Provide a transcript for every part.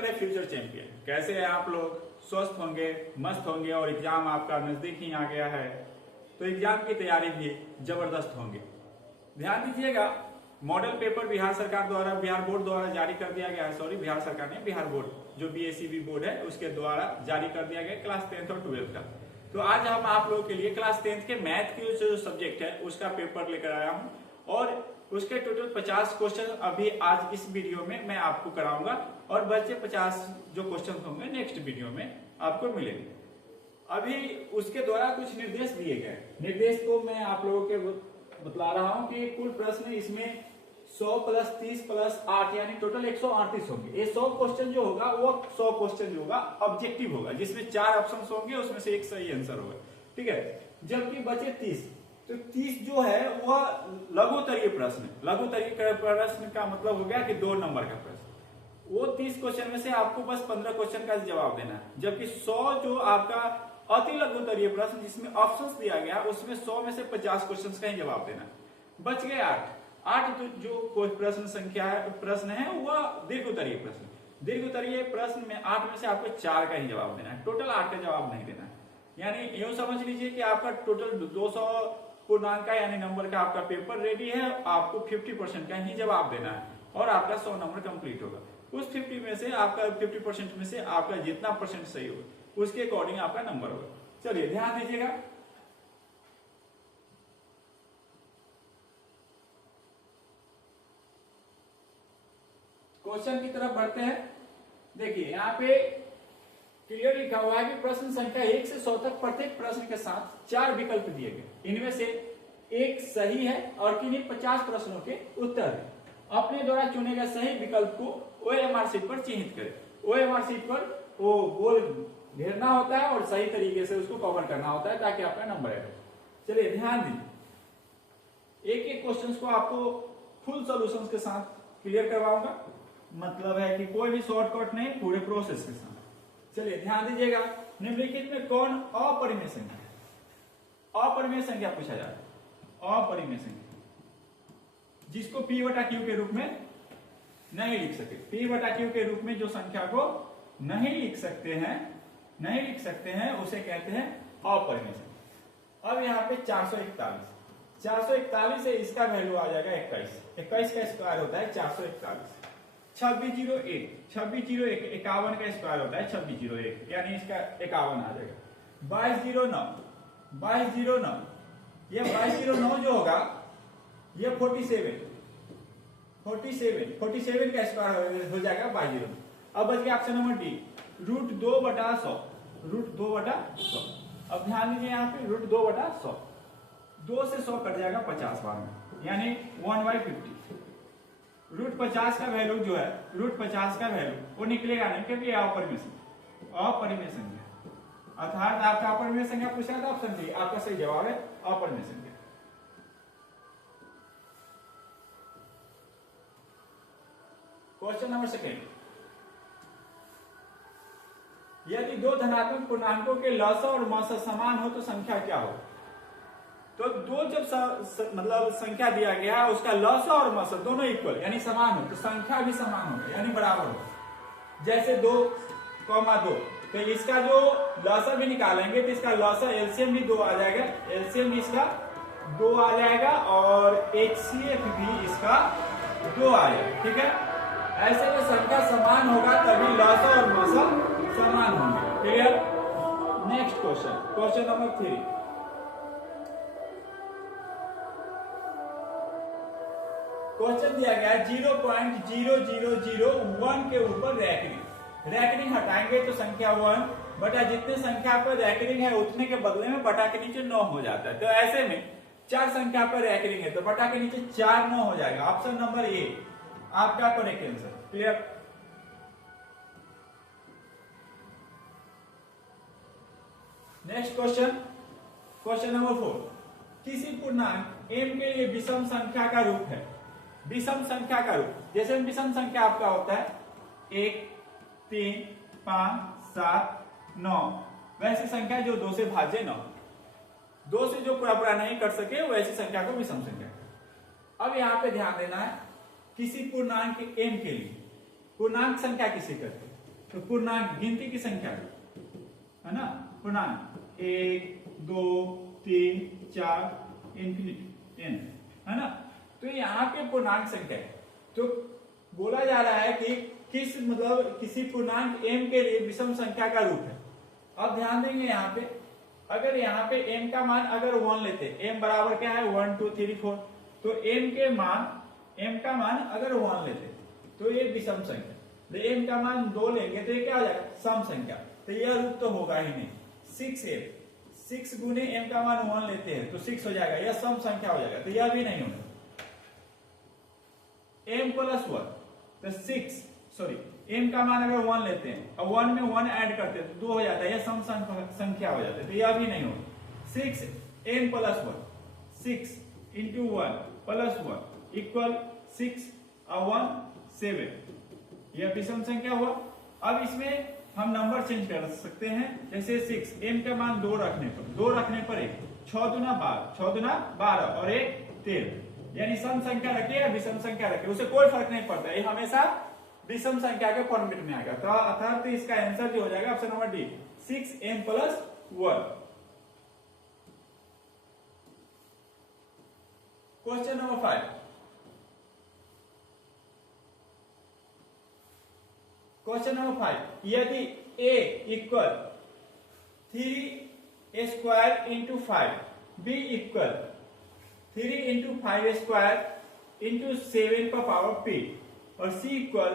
मेरे future champion, कैसे हैं आप लोग? स्वस्थ होंगे, मस्त होंगे और एग्जाम आपका नजदीक ही आ गया है तो एग्जाम की तैयारी भी जबरदस्त होंगे। ध्यान दीजिएगा, मॉडल पेपर बिहार सरकार द्वारा, बिहार बोर्ड द्वारा जारी कर दिया गया है। सॉरी, बिहार सरकार नहीं, बिहार बोर्ड, जो बीएसईबी बोर्ड है उसके द्वारा जारी कर दिया गया क्लास 10th और 12th का। तो आज हम आप लोगों के लिए क्लास 10th के मैथ की जो सब्जेक्ट है उसका पेपर लेकर आया हूं और उसके टोटल 50 क्वेश्चन अभी आज इस वीडियो में मैं आपको कराऊंगा और बचे 50 जो क्वेश्चन होंगे नेक्स्ट वीडियो में आपको मिलेंगे। अभी उसके द्वारा कुछ निर्देश दिए गए, निर्देश को मैं आप लोगों के बतला रहा हूं कि कुल प्रश्न इसमें 100 + 30 + 8 यानी टोटल 138 होंगे। ये 100 क्वेश्चन जो होगा वो 100 क्वेश्चन जो होगा ऑब्जेक्टिव होगा, जिसमें 4 ऑप्शन होंगे, उसमें से एक सही आंसर होगा, ठीक है। जबकि बचे 30, तो 30 जो है वह लघुतरीय प्रश्न है। लघुतरीय प्रश्न का मतलब हो गया कि 2 नंबर का प्रश्न। वो 30 क्वेश्चन में से आपको बस 15 क्वेश्चन का जवाब देना है। जबकि 100 जो आपका अति लघुतरीय प्रश्न जिसमें ऑप्शंस दिया गया उसमें 100 में से 50 क्वेश्चन का ही जवाब देना है। बच गए 8 तो जो कोई प्रश्न संख्या है, प्रश्न है वह दीर्घोत्तरीय प्रश्न। दीर्घोत्तरीय प्रश्न में 8 में से आपको 4 का ही जवाब देना है, टोटल 8 का जवाब नहीं देना है। यानी यूं समझ लीजिए कि आपका टोटल 200 पूर्णांक का यानी नंबर का आपका पेपर रेडी है, आपको 50% का ही जवाब देना है और आपका 100 नंबर कंप्लीट होगा। उस 50 में से आपका 50% में से आपका जितना परसेंट सही होगा उसके अकॉर्डिंग आपका नंबर होगा। चलिए ध्यान दीजिएगा, क्वेश्चन की तरफ बढ़ते हैं। देखिए यहाँ पे क्लियर लिखा हुआ है कि प्रश्न संख्या 1 से 100 तक प्रत्येक प्रश्न के साथ 4 विकल्प दिए गए। इनमें से एक सही है और किन्हीं 50 प्रश्नों के उत्तर है। अपने द्वारा चुने गए सही विकल्प को OMR शीट पर चिन्हित करें। OMR शीट पर वो गोल घेरना होता है और सही तरीके से उसको कवर करना होता है ताकि आपका नंबर आए। चलिए ध्यान दीजिए, एक एक क्वेश्चन को आपको फुल सॉल्यूशंस के साथ क्लियर करवाऊंगा, मतलब है कि कोई भी शॉर्टकट नहीं, पूरे प्रोसेस के साथ। चलिए ध्यान दीजिएगा, निम्नलिखित में कौन अपरिमेय संख्या है? अपरिमेय संख्या पूछा जा रहा है। अपरिमेय संख्या जिसको P/Q के रूप में नहीं लिख सकते, P/Q के रूप में जो संख्या को नहीं लिख सकते हैं उसे कहते हैं अपरिमेय संख्या। अब यहाँ पे 441 से इसका वैल्यू आ जाएगा 21 का स्क्वायर होता है 441। 2601 51 का स्क्वायर होता है 2601 यानी इसका 51 आ जाएगा। 2209 ये 2209 जो होगा ये 47 का स्क्वायर हो जाएगा 2209। अब बच गया ऑप्शन नंबर डी, √2/100। अब ध्यान दीजिए यहाँ पे √2/100, 2 से 100 कट जाएगा 50 बार में यानी 1/50। √50 का वैल्यू जो है, √50 का वैल्यू वो निकलेगा नहीं क्योंकि अपरिमेय संख्या अर्थात आपका अपरिमेय संख्या पूछा था, ऑप्शन डी आपका सही जवाब है अपरिमेय संख्या। क्वेश्चन नंबर 2, यदि 2 धनात्मक पूर्णांकों के लसा और मसा समान हो तो संख्या क्या हो? तो 2 जब मतलब संख्या दिया गया है उसका लसा और मसा दोनों इक्वल यानी समान हो तो संख्या भी समान हो यानी बराबर हो। जैसे 2,2 तो इसका जो लसा भी निकालेंगे तो इसका लसा एलसीएम भी 2 आ जाएगा, एलसीएम इसका 2 आ जाएगा और HCF भी इसका 2 आ जाएगा, ठीक है। ऐसे में संख्या समान होगा तभी लसा और मसा समान होंगे, clear. Next question number 3, question दिया गया 0.0001 के ऊपर रैकरिंग हटाएंगे तो संख्या 1 बटा जितने संख्या पर रैकरिंग है उतने के बदले में बटा के नीचे 9 हो जाता है। तो ऐसे में 4 संख्या पर रैकरिंग है तो बटा के नीचे 4 9 हो जाएगा। ऑप्शन नंबर ए आपका correct answer, clear. Next question number 4, किसी पूर्णांक m के लिए विषम संख्या का रूप है। विषम संख्या का रूप, जैसे विषम संख्या आपका होता है 1 3 5 7 9, वैसी संख्या जो 2 से भाज्य 9, 2 से जो पूरा नहीं कर सके वैसी संख्या को विषम संख्या। अब यहाँ पे ध्यान देना है, किसी पूर्णांक m के लिए, पूर्णांक संख्या किसे कहते हैं? तो पूर्णांक गिनती की संख्या है ना, पूर्णांक 1 2 3 4 इंफिनिटी n है ना। तो यहाँ पे पूर्णांक संख्या है, तो बोला जा रहा है कि किस मतलब किसी पूर्णांक m के लिए विषम संख्या का रूप है। अब ध्यान देंगे यहाँ पे, अगर यहाँ पे m का मान अगर 1 लेते, m बराबर क्या है 1 2 3 4, तो m का मान अगर 1 लेते तो ये विषम संख्या, तो m का मान 2 लेंगे तो ये क्या हो जाएगा सम संख्या, तो यह रूप तो होगा ही नहीं। 6 गुने m का मान 1 लेते हैं तो 6 हो जाएगा, यह सम संख्या हो जाएगा, तो यह भी नहीं होगा। m प्लस 1 तो 6 सॉरी m का मान अगर 1 लेते हैं और 1 में 1 ऐड करते हैं तो 2 हो जाता है, यह सम संख्या हो जाता है, तो यह भी नहीं होगा। 6m plus 1 6 into 1 plus 1 equal 6 और 1 7, यह विषम संख्या हुआ। अब इसमें हम नंबर चेंज कर सकते हैं, जैसे 6 m का मान 2 रखने पर 1 6 दूना 12 और 1 13, यानी सम संख्या रखे या विषम संख्या रखे उसे कोई फर्क नहीं पड़ता, ये हमेशा विषम संख्या के फॉर्मेट में आएगा। तो अर्थात इसका आंसर जो हो जाएगा option number D 6m plus 1। Question number 5, question number 5, यदि a equal 3 square into 5, b equal 3 into 5 square into 7 पर पावर p और c इक्वल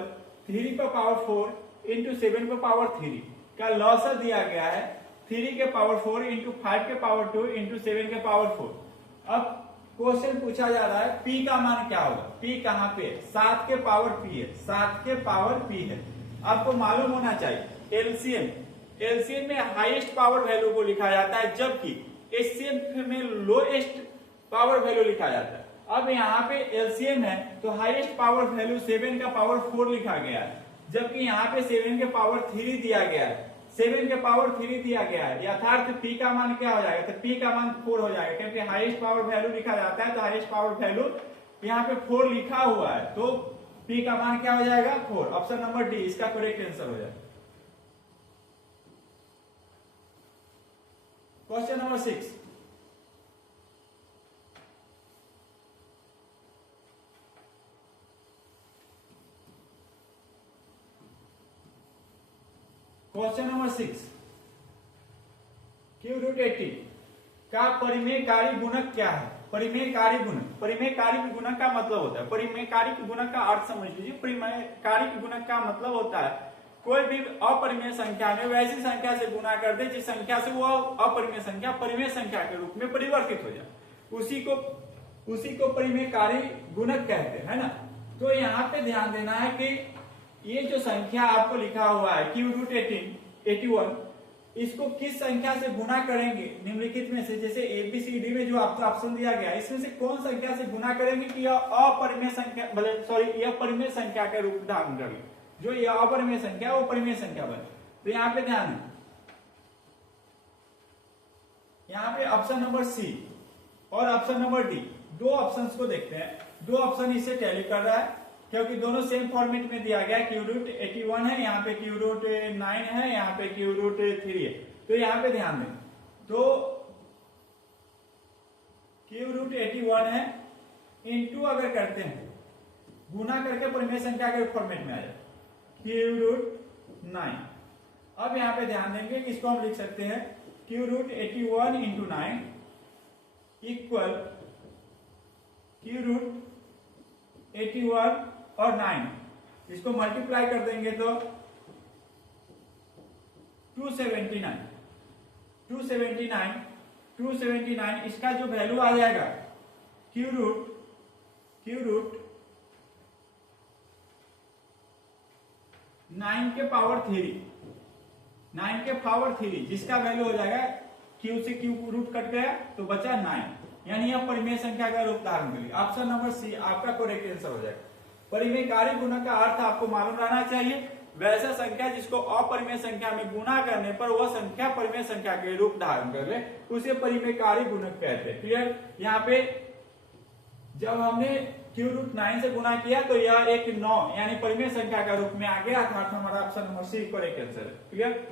3 पर पावर 4 इंटू 7 पर पावर 3 का लॉसर दिया गया है 3 के पावर 4 इंटू 5 के पावर 2 इंटू 7 के पावर 4। अब क्वेश्चन पूछा जा रहा है p का मान क्या होगा, p कहाँ पे है, 7 के पावर p है, 7 के पावर p है। आपको मालूम होना चाहिए एलसीएम में हाईएस्ट पावर वैल्यू को लिखा जाता है, जबकि एचसीएफ में लोएस्ट पावर वैल्यू लिखा जाता है। अब यहाँ पे एलसीएम है तो हाईएस्ट पावर वैल्यू 7 का पावर 4 लिखा गया है, जबकि यहाँ पे 7 के पावर 3 दिया गया है, 7 के पावर 3 दिया गया है, यथार्थ p का मान क्या हो जाएगा, तो p का मान 4 हो जाएगा, क्योंकि हाईएस्ट पावर वैल्यू लिखा जाता है तो हाईएस्ट पावर वैल्यू यहाँ पे 4 लिखा हुआ है, तो p का मान क्या हो जाएगा 4। ऑप्शन नंबर डी इसका करेक्ट आंसर हो जाएगा। Question number 6, question number 6, cube root 80 का परिमेयकारी गुणक क्या है। परिमेयकारी गुणक का मतलब होता है, परिमेयकारी गुणक का अर्थ समझ लीजिए। परिमेयकारी गुणक का मतलब होता है कोई भी अपरिमेय संख्या में वैसी संख्या से गुणा कर दे जिस संख्या से वो अपरिमेय संख्या परिमेय संख्या के रूप में परिवर्तित हो जाए, उसी को परिमेयकारी गुणक कहते हैं, है ना। तो यहाँ पे ध्यान देना है कि ये जो संख्या आपको लिखा हुआ है क्यूब रूट 81, इसको किस संख्या से गुणा करेंगे निम्नलिखित में से, जैसे ABCD में जो आपको ऑप्शन दिया गया है इसमें से कौन संख्या से गुणा करेंगे कि यह अपरिमेय संख्या यह परिमेय संख्या के रूप धारण कर ले, जो यह अपरिमेय संख्या वो परिमेय संख्या बने। तो यहाँ पे ध्यान है, यहाँ पे ऑप्शन नंबर सी और ऑप्शन नंबर डी दो ऑप्शंस को देखते हैं। दो ऑप्शन इससे टैली कर रहा है क्योंकि दोनों सेम फॉर्मेट में दिया गया है। क्यूब रूट 81 है, यहाँ पे क्यूब रूट 9 है, यहाँ पे क्यूब रूट 3 है। तो यहाँ पे ध्यान दें, तो क्यूब रूट 81 है इंटू अगर करते हैं गुना करके परिमेय संख्या के फॉर्मेट में आ जाए क्यूब रूट 9। अब यहाँ पे ध्यान देंगे कि इसको हम लिख सकते हैं cube root 81 into 9 equal cube root 81 और 9, इसको मल्टीप्लाई कर देंगे तो 279, इसका जो वैल्यू आ जाएगा क्यूब रूट 9 के पावर 3, जिसका वैल्यू हो जाएगा क्यूब से क्यूब रूट कट गया तो बचा 9, यानी यह परिमेय संख्या का रूप धारण करेगी। ऑप्शन नंबर सी आपका करेक्ट आंसर हो जाएगा। परिमेयकारी गुणक का अर्थ आपको मालूम रहना चाहिए, वैसा संख्या जिसको अपरिमेय संख्या में गुणा करने पर वह संख्या परिमेय संख्या के रूप धारण कर ले उसे परिमेयकारी गुणक कहते हैं। क्लियर। यहाँ पे जब हमने q√9 से गुना किया तो यह एक 9 यानी परिमेय संख्या का रूप में आ गया, अर्थात हमारा option number C correct answer है। क्लियर?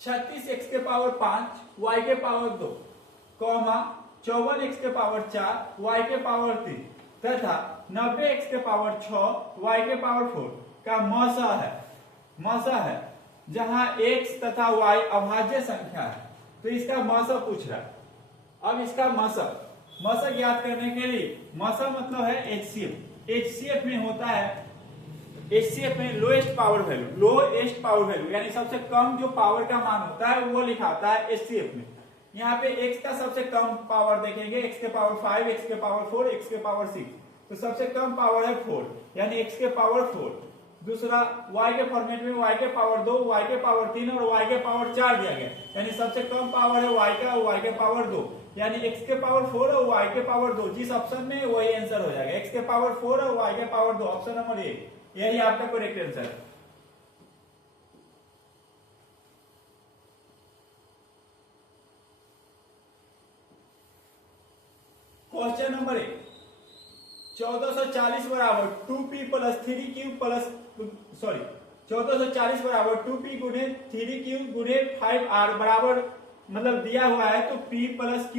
छत्तीस एक्स के पावर 5 वाई के पावर 2 कौमा 54 एक्स के पावर 4 वाई के पावर 3 तथा 90 एक्स के पावर 6 वाई के पावर 4 का मसा है जहां x तथा y अभाज्य संख्या है। तो इसका मसा पूछ रहा है। अब इसका मसा ज्ञात करने के लिए मसा मतलब है HCF में होता है, HCF में लोएस्ट पावर वैल्यू यानी सबसे कम जो पावर का मान होता है वो लिखा होता है HCF में। यहाँ पे x का सबसे कम पावर देखेंगे, x के पावर 5, x के पावर 4, x के पावर 6, तो सबसे कम पावर है 4 यानी x के पावर 4। दूसरा y के फॉर्मेट में y के पावर 2, y के पावर 3 और y के पावर 4 दिया गया, यानी सबसे कम पावर है y का, y के पावर 2 यानी x के पावर 4 और y के पावर 2, जिस ऑप्शन में वही आंसर हो जाएगा। x के पावर 4 और y के पावर 2, ऑप्शन नंबर ए, यही आपका करेक्ट आंसर है। क्वेश्चन नंबर 1, 1440 बराबर 2p प्लस 3q प्लस 1440 बराबर 2p गुने 3q गुने 5r बराबर मतलब दिया हुआ है, तो p plus q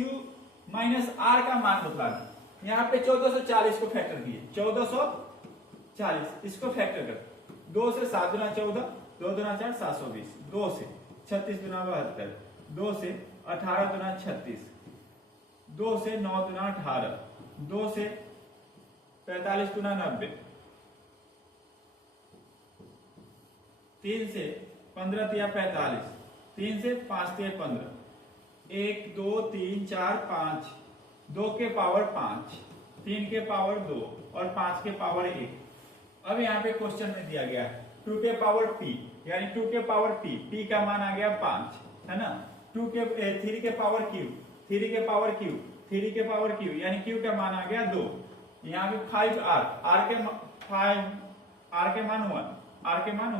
minus r का मान बताना। यहाँ पे 1440 को फैक्टर किए, 1440 इसको फैक्टर कर 2 से 7 गुना 14, 2 दुना 4 720, 2 से 36 दुना 72, 2 से 18 दुना 36, 2 से 9 दुना 18, 2 से 45 गुना 90, 3 से 15 तिया 45, 3 से 5 तिया 15, 1 2 3 4 5, 2 के पावर 5, 3 के पावर 2 और 5 के पावर 1। अब यहाँ पे क्वेश्चन में दिया गया है 2 के पावर p यानी 2 के पावर p का मान आ गया 5, है ना। 3 के पावर q, 3 के पावर q, 3 के पावर q यानी q का मान आ गया 2। यहाँ पे 5r के मान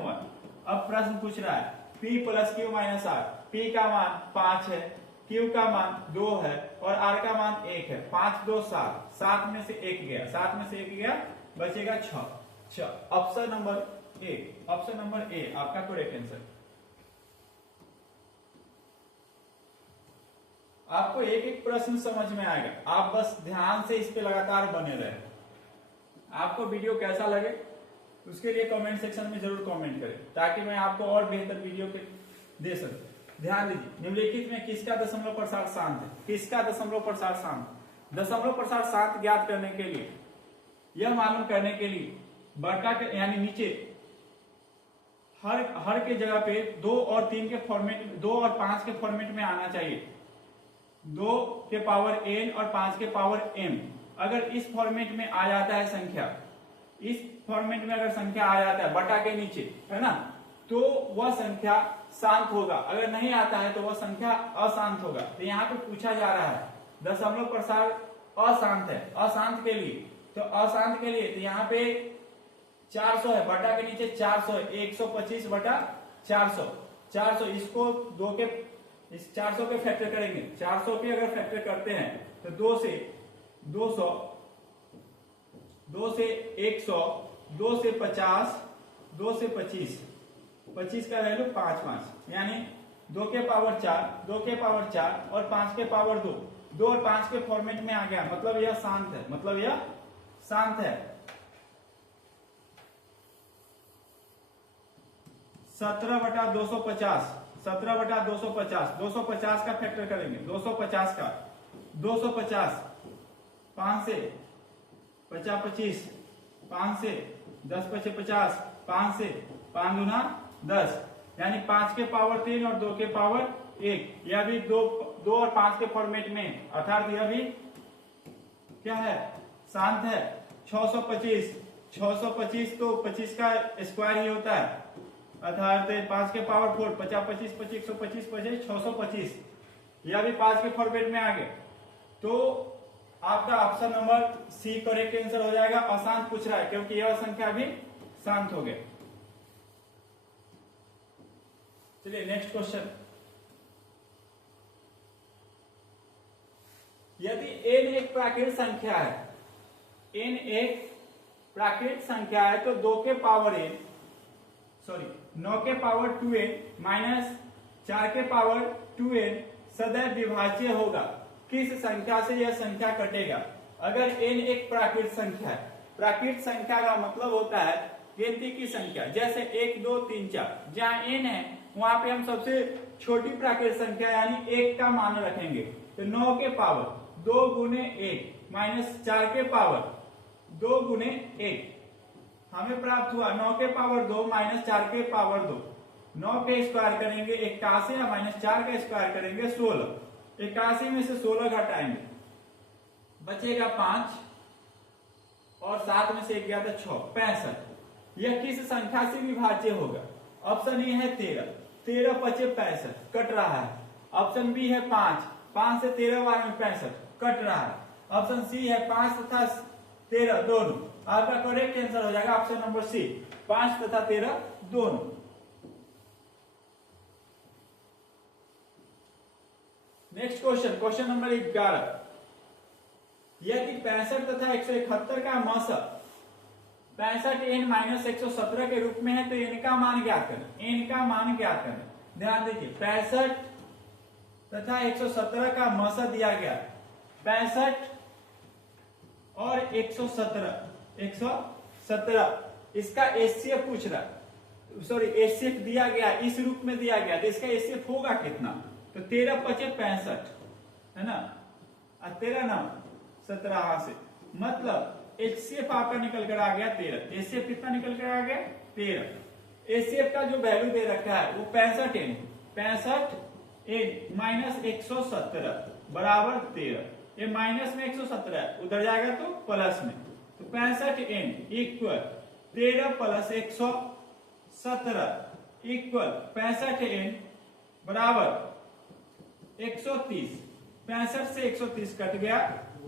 1। अब प्रश्न पूछ रहा है p plus Q minus r, p का मान 5 है, q का मान 2 है और r का मान 1 है। 5 2 7, 7 में से 1 गया, बचेगा 6। ऑप्शन नंबर ए आपका करेक्ट आंसर। आपको एक एक प्रश्न समझ में आएगा, आप बस ध्यान से इस पे लगातार बने रहे। आपको वीडियो कैसा लगे उसके लिए कमेंट सेक्शन में जरूर कमेंट करें, ताकि मैं आपको और बेहतर वीडियो दे सकूं। ध्यान दीजिए, निम्नलिखित में किसका दशमलव प्रसार शांत है? किसका दशमलव प्रसार शांत? दशमलव प्रसार शांत ज्ञात करने के लिए, यह मालूम करने के लिए बड़का के यानी नीचे हर के जगह पे 2 और 3 के फॉर्मेट, 2 और 5 के फॉर्मेट में आना चाहिए। 2 के पावर n और 5 के पावर m। अगर इस फॉर्मेट में आ जाता है संख्या, इस फॉर्मेट में अगर संख्या आ जाता है बटा के नीचे, है ना, तो वह संख्या शांत होगा। अगर नहीं आता है तो वह संख्या अशांत होगा। तो यहाँ पे पूछा जा रहा है दशमलव प्रसार अशांत है, अशांत के लिए, तो अशांत के लिए तो यहाँ पे 400 है, बटा के नीचे 400 है, 125 बटा 400, इसको 2 के इस 400 पे फैक्टर करेंगे। 400 पे अगर फैक्टर करते हैं तो 2 से 200, 2 से 100, 2 से 50, 2 से 25, 25 का वैल्यू 5 यानी 2 के पावर 4, 2 के पावर 4 और 5 के पावर 2, 2 और 5 के फॉर्मेट में आ गया, मतलब यह शांत है, 17 बटा 250, 17 बटा 250, 250 का फैक्टर करेंगे, 250 का 250, 5 से 50 25, 5 से 10 25 50, 5 से 5 गुना 10 यानी 5 के पावर 3 और 2 के पावर 1। यह भी 2 और 5 के फॉर्मेट में, अर्थात यह भी क्या है, शांत है। 625 तो 25 का स्क्वायर ही होता है, अर्थात 5 के पावर 4, 50 25 25 125 25 625, यह भी 5 के फॉर्मेट में आ गए। तो आपका option number C correct answer हो जाएगा। अशांत पूछ रहा है क्योंकि यह संख्या भी शांत हो गए। चलिए नेक्स्ट क्वेश्चन। यदि n एक प्राकृत संख्या है, n एक प्राकृत संख्या है तो 9 के पावर 2n माइनस 4 के पावर 2n सदैव विभाज्य होगा। किस संख्या से यह संख्या कटेगा? अगर n एक प्राकृत संख्या है, प्राकृत संख्या का मतलब होता है गिनती की संख्या, जैसे 1 2 3 4, जहाँ n है वहां पे हम सबसे छोटी प्राकृत संख्या यानी 1 का मान रखेंगे। तो 9 के पावर 2 गुने 1 माइनस 4 के पावर 2 गुने 1 हमें प्राप्त हुआ 9 के पावर 2 माइनस 4 के पावर 2। 9 के स्क्वायर करेंगे 81 माइनस 4 का स्क्वायर करेंगे 16। 81 में से 16 घटाएंगे बचेगा 5 और 7 में से 1 गया था 6, 65। यह किस संख्या से विभाज्य होगा? ऑप्शन ए है 13, 13 पचे 65 कट रहा है। ऑप्शन बी है 5, 5 से 13 बार में 65 कट रहा है। ऑप्शन सी है 5 तथा 13 दोनों। आपका करेक्ट आंसर हो जाएगा ऑप्शन नंबर सी, 5 तथा 13 दोनों। Next question, question number 11। यदि 65 तथा 171 का मौसा 65 n माइनस 117 के रूप में है तो n का मान ज्ञात करें। n का मान ज्ञात करें। ध्यान दीजिए 65 तथा 117 का मौसा दिया गया, 65 और 117 इसका एचसीएफ पूछ रहा है, सॉरी एचसीएफ दिया गया, इस रूप में दिया गया तो इसका एचसीएफ होगा कितना? तो 13 पचे 65 है ना, 13 9 17 से, मतलब एचसीएफ आपका निकल कर आ गया 13। एचसीएफ कितना निकल कर आ गया? 13। एचसीएफ का जो वैल्यू दे रखा है वो 65 n माइनस 117 बराबर 13। ये माइनस में 117 है, उधर जाएगा तो प्लस में, तो 65 n equal 13 plus 117 equal 65 n बराबर 130। 65 से 130 कट गया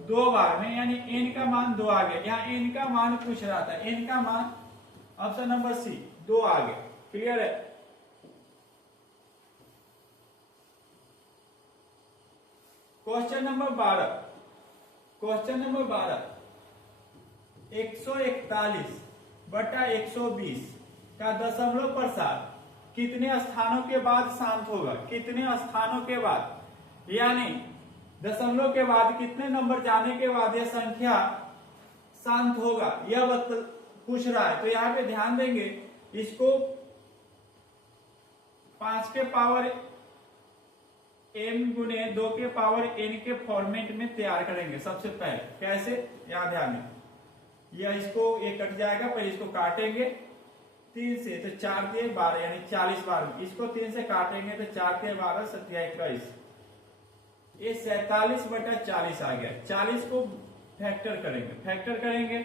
2 बार में, यानी n का मान 2 आ गया। यहाँ n का मान पूछ रहा था, n का मान ऑप्शन नंबर सी 2 आ गया। क्लियर है? Question number 12। क्वेश्चन नंबर 12, 141 बटा 120 का दशमलव प्रसार कितने स्थानों के बाद शांत होगा? कितने स्थानों के बाद, यानी दशमलव के बाद कितने नंबर जाने के बाद यह संख्या शांत होगा, यह पूछ रहा है। तो यहाँ पे ध्यान देंगे, इसको 5 के पावर m गुने 2 के पावर n के फॉर्मेट में तैयार करेंगे। सबसे पहले कैसे, यहाँ ध्यान दें, यह इसको ये कट जाएगा, पहले इसको काटेंगे 3 से, तो 4 के 12 यानी 40 बार। इसको 3 से काटेंगे तो 4 के 12 7 21, ये 47 बटा 40 आ गया। 40 को फैक्टर करेंगे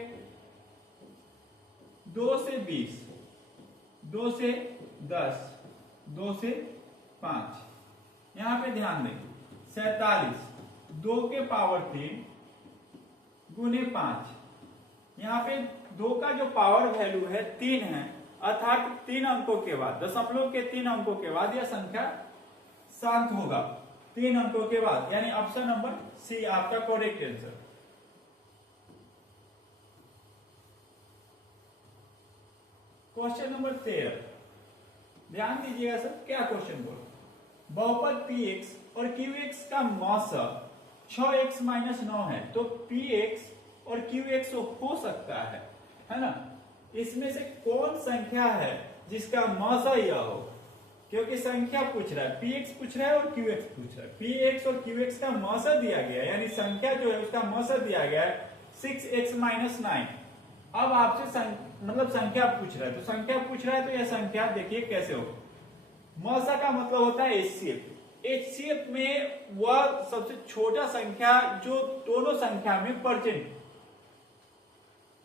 2 से 20, 2 से 10, 2 से 5। यहां पे ध्यान दें 47 2 के पावर 3 गुने 5। यहाँ पे 2 का जो पावर वैल्यू है 3 है, अर्थात 3 अंकों के बाद, दशमलव के 3 अंकों के बाद यह संख्या शांत होगा। 3 अंकों के बाद, यानी ऑप्शन नंबर सी आपका करेक्ट आंसर। क्वेश्चन नंबर 13, ध्यान दीजिएगा सर, क्या क्वेश्चन बोलो। बहुपद px और qx का मौसा 6x माइनस 9 है, तो px और qx हो सकता है ना। इसमें से कौन संख्या है जिसका मौसा यह हो? क्योंकि संख्या पूछ रहा है, px पूछ रहा है और qx पूछ रहा है। px और qx का मौसा दिया गया है, यानी संख्या जो है उसका मौसा दिया गया है 6x माइनस 9। अब आपसे मतलब संख्या पूछ रहा है, तो संख्या पूछ रहा है तो यह संख्या देखिए कैसे होगा। मौसा का मतलब होता है एचसीएफ। एचसीएफ में वह सबसे छोटा संख्या जो दोनों संख्या में परसेंट,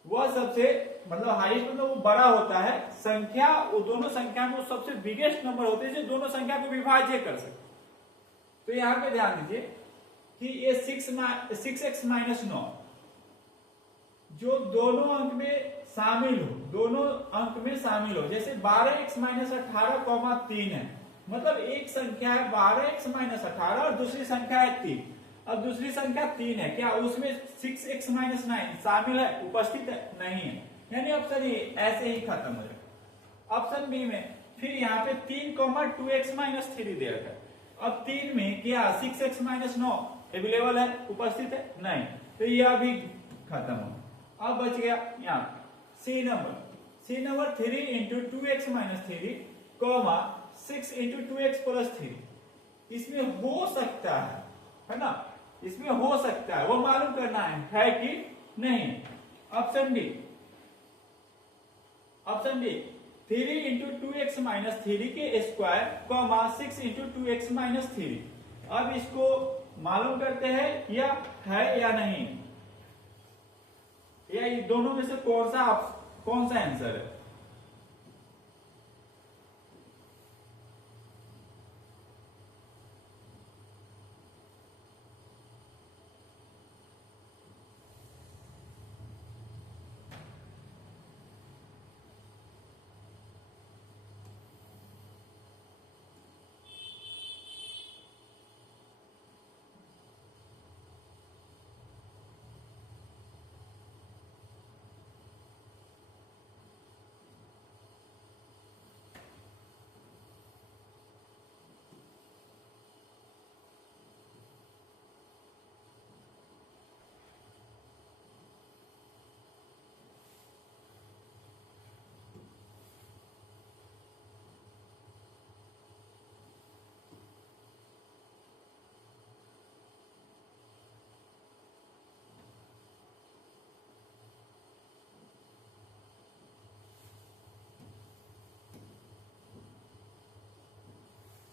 वह सबसे मतलब हाईएस्ट, मतलब वो बड़ा होता है संख्या, वो दोनों संख्या में वो सबसे बिगेस्ट नंबर होते हैं जो दोनों संख्या को विभाज्य कर सकते। तो यहाँ पे ध्यान दीजिए कि ये 6x माइनस 9 जो दोनों अंक में शामिल हो, दोनों अंक में शामिल हो, जैसे 12x माइनस 18 3 है, मतलब एक संख्या है 12x माइनस 18 और दूसरी संख्या है 3। अब दूसरी संख्या 3 है, क्या उसमें 6x माइनस 9 शामिल है, उपस्थित है? नहीं है, यानी ऑप्शन ए ऐसे ही खत्म हो जाएगा। ऑप्शन बी में फिर यहाँ पे 3, 2x माइनस 3 दे रखा है। अब 3 में क्या 6x माइनस 9 अवेलेबल है, उपस्थित है? नहीं, तो यह भी खत्म हो। अब बच गया यहाँ C number 3 into 2x minus 3 comma 6 into 2x plus 3। इसमें हो सकता है ना, इसमें हो सकता है, वो मालूम करना है कि नहीं। Option D 3 into 2x minus 3 के square comma 6 into 2x minus 3। अब इसको मालूम करते हैं या है या नहीं, या ये दोनों में से कौन सा आंसर है।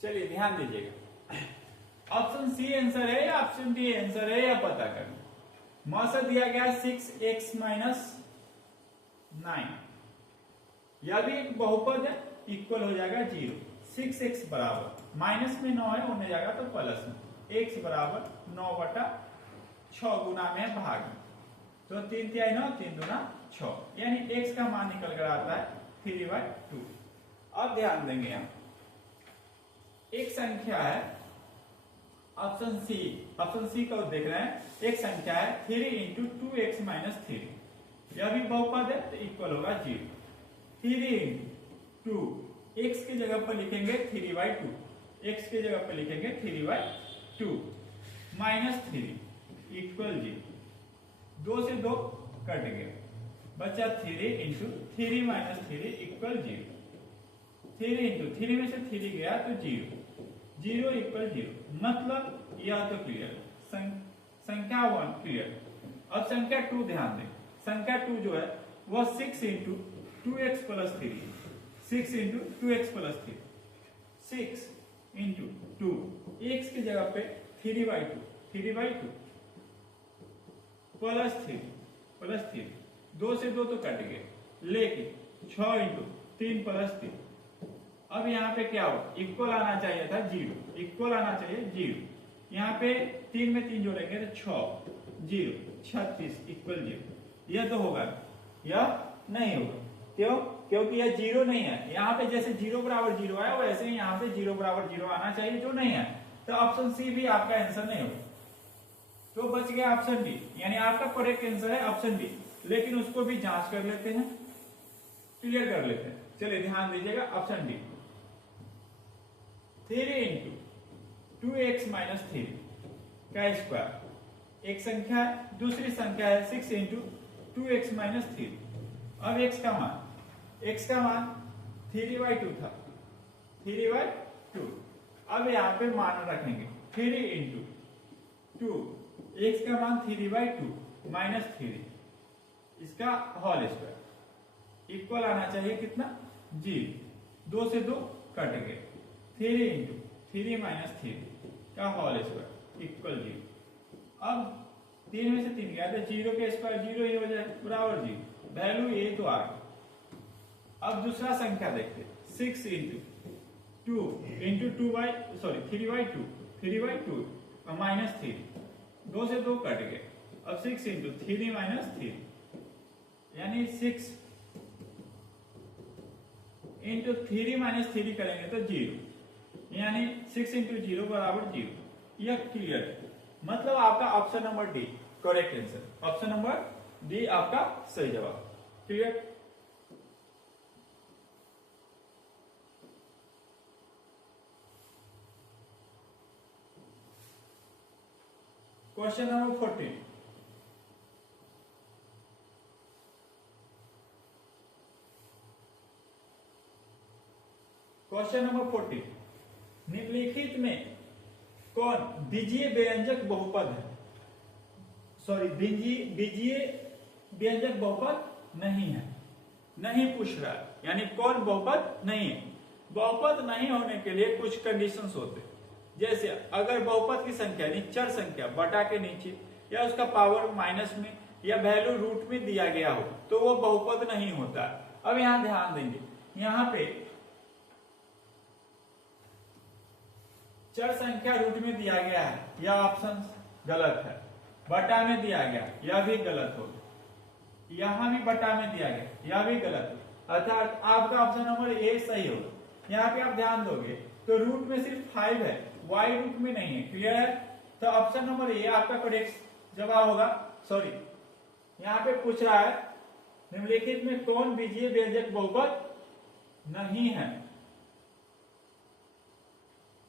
चलिए ध्यान दीजिएगा, ऑप्शन सी आंसर है या ऑप्शन डी आंसर है, या पता करना। मौसा दिया गया 6x माइनस 9, यह भी एक बहुपद है, इक्वल हो जाएगा 0। 6x बराबर माइनस में 9 है, होने जाएगा तो प्लस में x बराबर 9/6 गुना में भाग, तो 3 तिहाई 9, 3 दूना 6, यानी x का मान निकल कर आता है 3/2। अब ध्यान देंगे यहाँ एक संख्या है, ऑप्शन सी का देख रहे हैं, एक संख्या है 3 इंटू 2x माइनस 3, यह भी बहुपद है तो इक्वल होगा 0। 3 इंटू x की जगह पर लिखेंगे 3/2, x की जगह पर लिखेंगे 3/2 माइनस 3 इक्वल 0। 2 से 2 कट गया, बचा 3 इंटू 3 माइनस 3 इक्वल 0। 3 इंटू 3 में से 3 गया तो 0, 0 इक्वल 0, मतलब यह तो क्लियर, संख्या 1 क्लियर। अब संख्या 2 ध्यान दें, संख्या 2 जो है वह 6 into 2x plus 3, 6 into 2x plus 3, 6 into 2, x की जगह पे 3/2 प्लस 3, 2 से 2 तो कट गए, लेकिन 6 इंटू 3 प्लस 3। अब यहाँ पे क्या हो, इक्वल आना चाहिए था 0, इक्वल आना चाहिए 0। यहाँ पे 3 में 3 जोड़ेंगे तो 6, 0, 36 इक्वल 0। यह तो होगा, यह नहीं होगा, क्यों? क्योंकि यह 0 नहीं है। यहाँ पे जैसे 0 बराबर 0 आया, वैसे ही यहाँ पे 0 बराबर 0 आना चाहिए, जो नहीं है, तो ऑप्शन सी भी आपका आंसर नहीं होगा। तो बच गया ऑप्शन डी, यानी आपका करेक्ट आंसर है ऑप्शन डी, लेकिन उसको भी जांच कर लेते हैं, क्लियर कर लेते हैं। चलिए ध्यान दीजिएगा, option D 3 into 2x minus 3 का स्क्वायर, एक संख्या है, दूसरी संख्या है 6 इंटू 2x माइनस 3। अब x का मान 3/2 था, 3/2। अब यहाँ पे मान रखेंगे 3 इंटू 2, x का मान 3/2 माइनस 3, इसका होल स्क्वायर इक्वल आना चाहिए कितना, 0। 2 से 2 कट गए, 3 इंटू 3 माइनस 3 का होल स्क्वायर इक्वल 0। अब 3 में से 3 गया तो 0 के स्क्वायर 0 ही हो जाए, बराबर 0, वैल्यू ये तो आ गई। अब दूसरा संख्या देखते, 6 इंटू 3/2 माइनस 3, 2 से 2 कट गए। अब 6 इंटू 3 माइनस 3, यानी 6 इंटू 3 माइनस 3 करेंगे तो 0, यानी 6 इंटू 0 बराबर 0। यह क्लियर है, मतलब आपका option number D correct answer. Option number D आपका सही जवाब। Clear. Question number 14। Question number 14, निम्नलिखित में कौन बीजीय व्यंजक बहुपद है? सॉरी, बीजीय व्यंजक बहुपद नहीं है। नहीं पूछ रहा है, यानी कौन बहुपद नहीं है। बहुपद नहीं होने के लिए कुछ कंडीशंस होते हैं, जैसे अगर बहुपद की संख्या चर संख्या बटा के नीचे या उसका पावर माइनस में या वैल्यू रूट में दिया गया हो तो वो बहुपद नहीं होता। अब यहां ध्यान देंगे, यहां पे चर संख्या रूट में दिया गया है, यह ऑप्शन गलत है। बटा में दिया गया, यह भी गलत हो। यहां भी बटा में दिया गया, यह भी गलत हो। अर्थात आपका ऑप्शन नंबर ए सही होगा। यहाँ पे आप ध्यान दोगे तो रूट में सिर्फ 5 है, वाई रूट में नहीं है। क्लियर है? तो ऑप्शन नंबर ए आपका करेक्ट जवाब होगा। सॉरी, यहाँ पे पूछ रहा है निम्नलिखित में कौन बीजीय व्यंजक बहुपद नहीं है।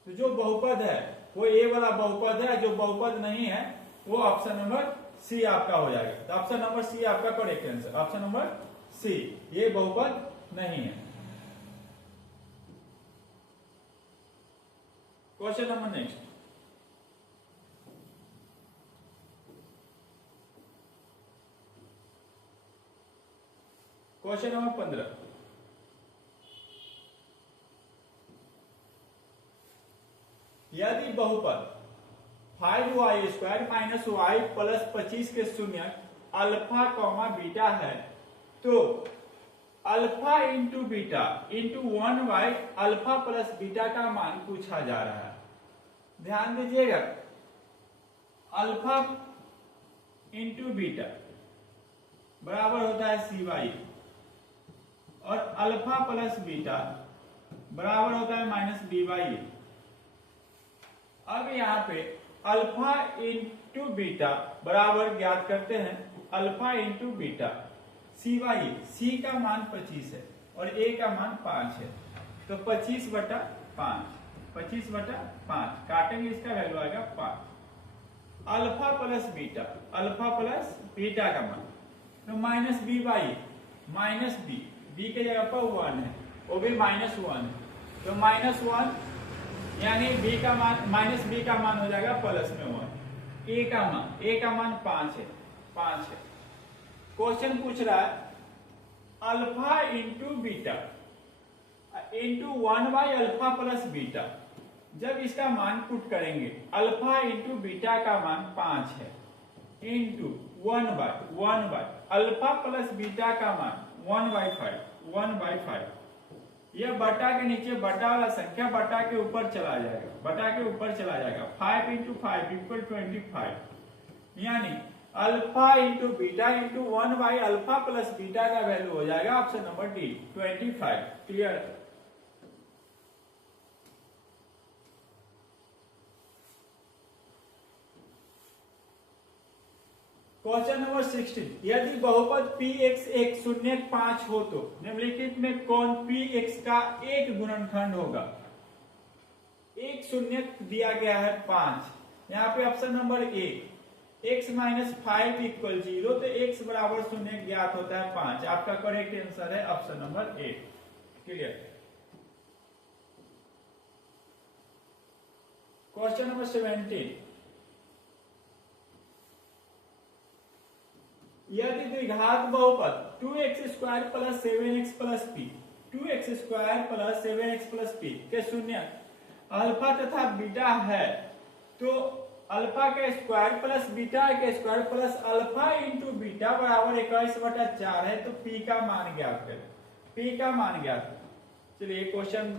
तो जो बहुपद है वो ए वाला बहुपद है, जो बहुपद नहीं है वो ऑप्शन नंबर सी आपका हो जाएगा। तो ऑप्शन नंबर सी आपका correct answer. Option number C, ये बहुपद नहीं है। Question number next. Question number 15, यदि बहुपद 5y² माइनस वाई प्लस 25 के शून्य अल्फा कॉमा बीटा है तो alpha into beta into 1y alpha plus beta का मान पूछा जा रहा है। ध्यान दीजिएगा, अल्फा इंटू बीटा बराबर होता है cy और अल्फा प्लस बीटा बराबर होता है माइनस by। अब यहाँ पे अल्फा इंटू बीटा बराबर ज्ञात करते हैं, अल्फा इंटू बीटा सी वाई, सी का मान 25 है और ए का मान 5 है, तो 25/5, 25/5 काटेंगे, इसका वैल्यू आएगा 5। Alpha plus beta, alpha plus beta का मान तो minus B by minus B, B के जगह पर 1 है, वो भी -1 है, तो -1 यानी बी का मान माइनस बी का मान हो जाएगा प्लस में 1। ए का मान 5 है, 5 है। क्वेश्चन पूछ रहा है alpha into beta into 1y alpha plus beta. जब इसका मान पुट करेंगे, अल्फा इंटू बीटा का मान 5 है इंटू 1/1 अल्फा प्लस बीटा का मान 1/5। यह बटा के नीचे बटा वाला संख्या बटा के ऊपर चला जाएगा, बटा के ऊपर चला जाएगा। 5 इंटू 5 इक्वल 25, यानी alpha into beta into 1 alpha plus beta का वैल्यू हो जाएगा option number D 25। Clear? Question number 16, यदि बहुपद px 5 हो तो निम्नलिखित में कौन px का एक गुणनखंड होगा? एक शून्य दिया गया है 5, यहाँ पे option number A x minus 5 equal 0, तो x बराबर 0 ज्ञात होता है 5। आपका करेक्ट आंसर है option number A. Clear? Question number 17, यदि द्विघात बहुपद 2x² plus 7x plus p 2x² plus 7x plus p के शून्य अल्फा तथा बीटा है तो अल्फा का स्क्वायर प्लस बीटा का square plus alpha into beta बराबर 21/4 है, तो p का मान ज्ञात करें। p का मान ज्ञात करें। चलिए क्वेश्चन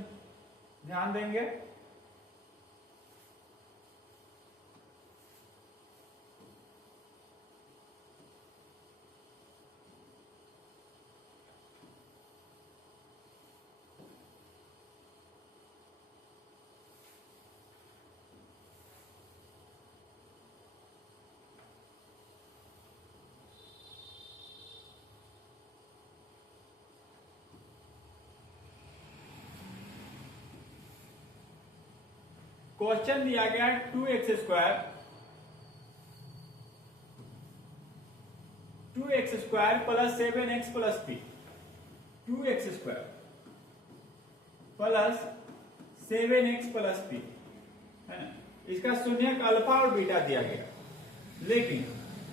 ध्यान देंगे। क्वेश्चन दिया गया है 2x square plus 7x plus p। 2x square plus 7x plus p है ना। इसका शून्यक अल्फा और बीटा दिया गया, लेकिन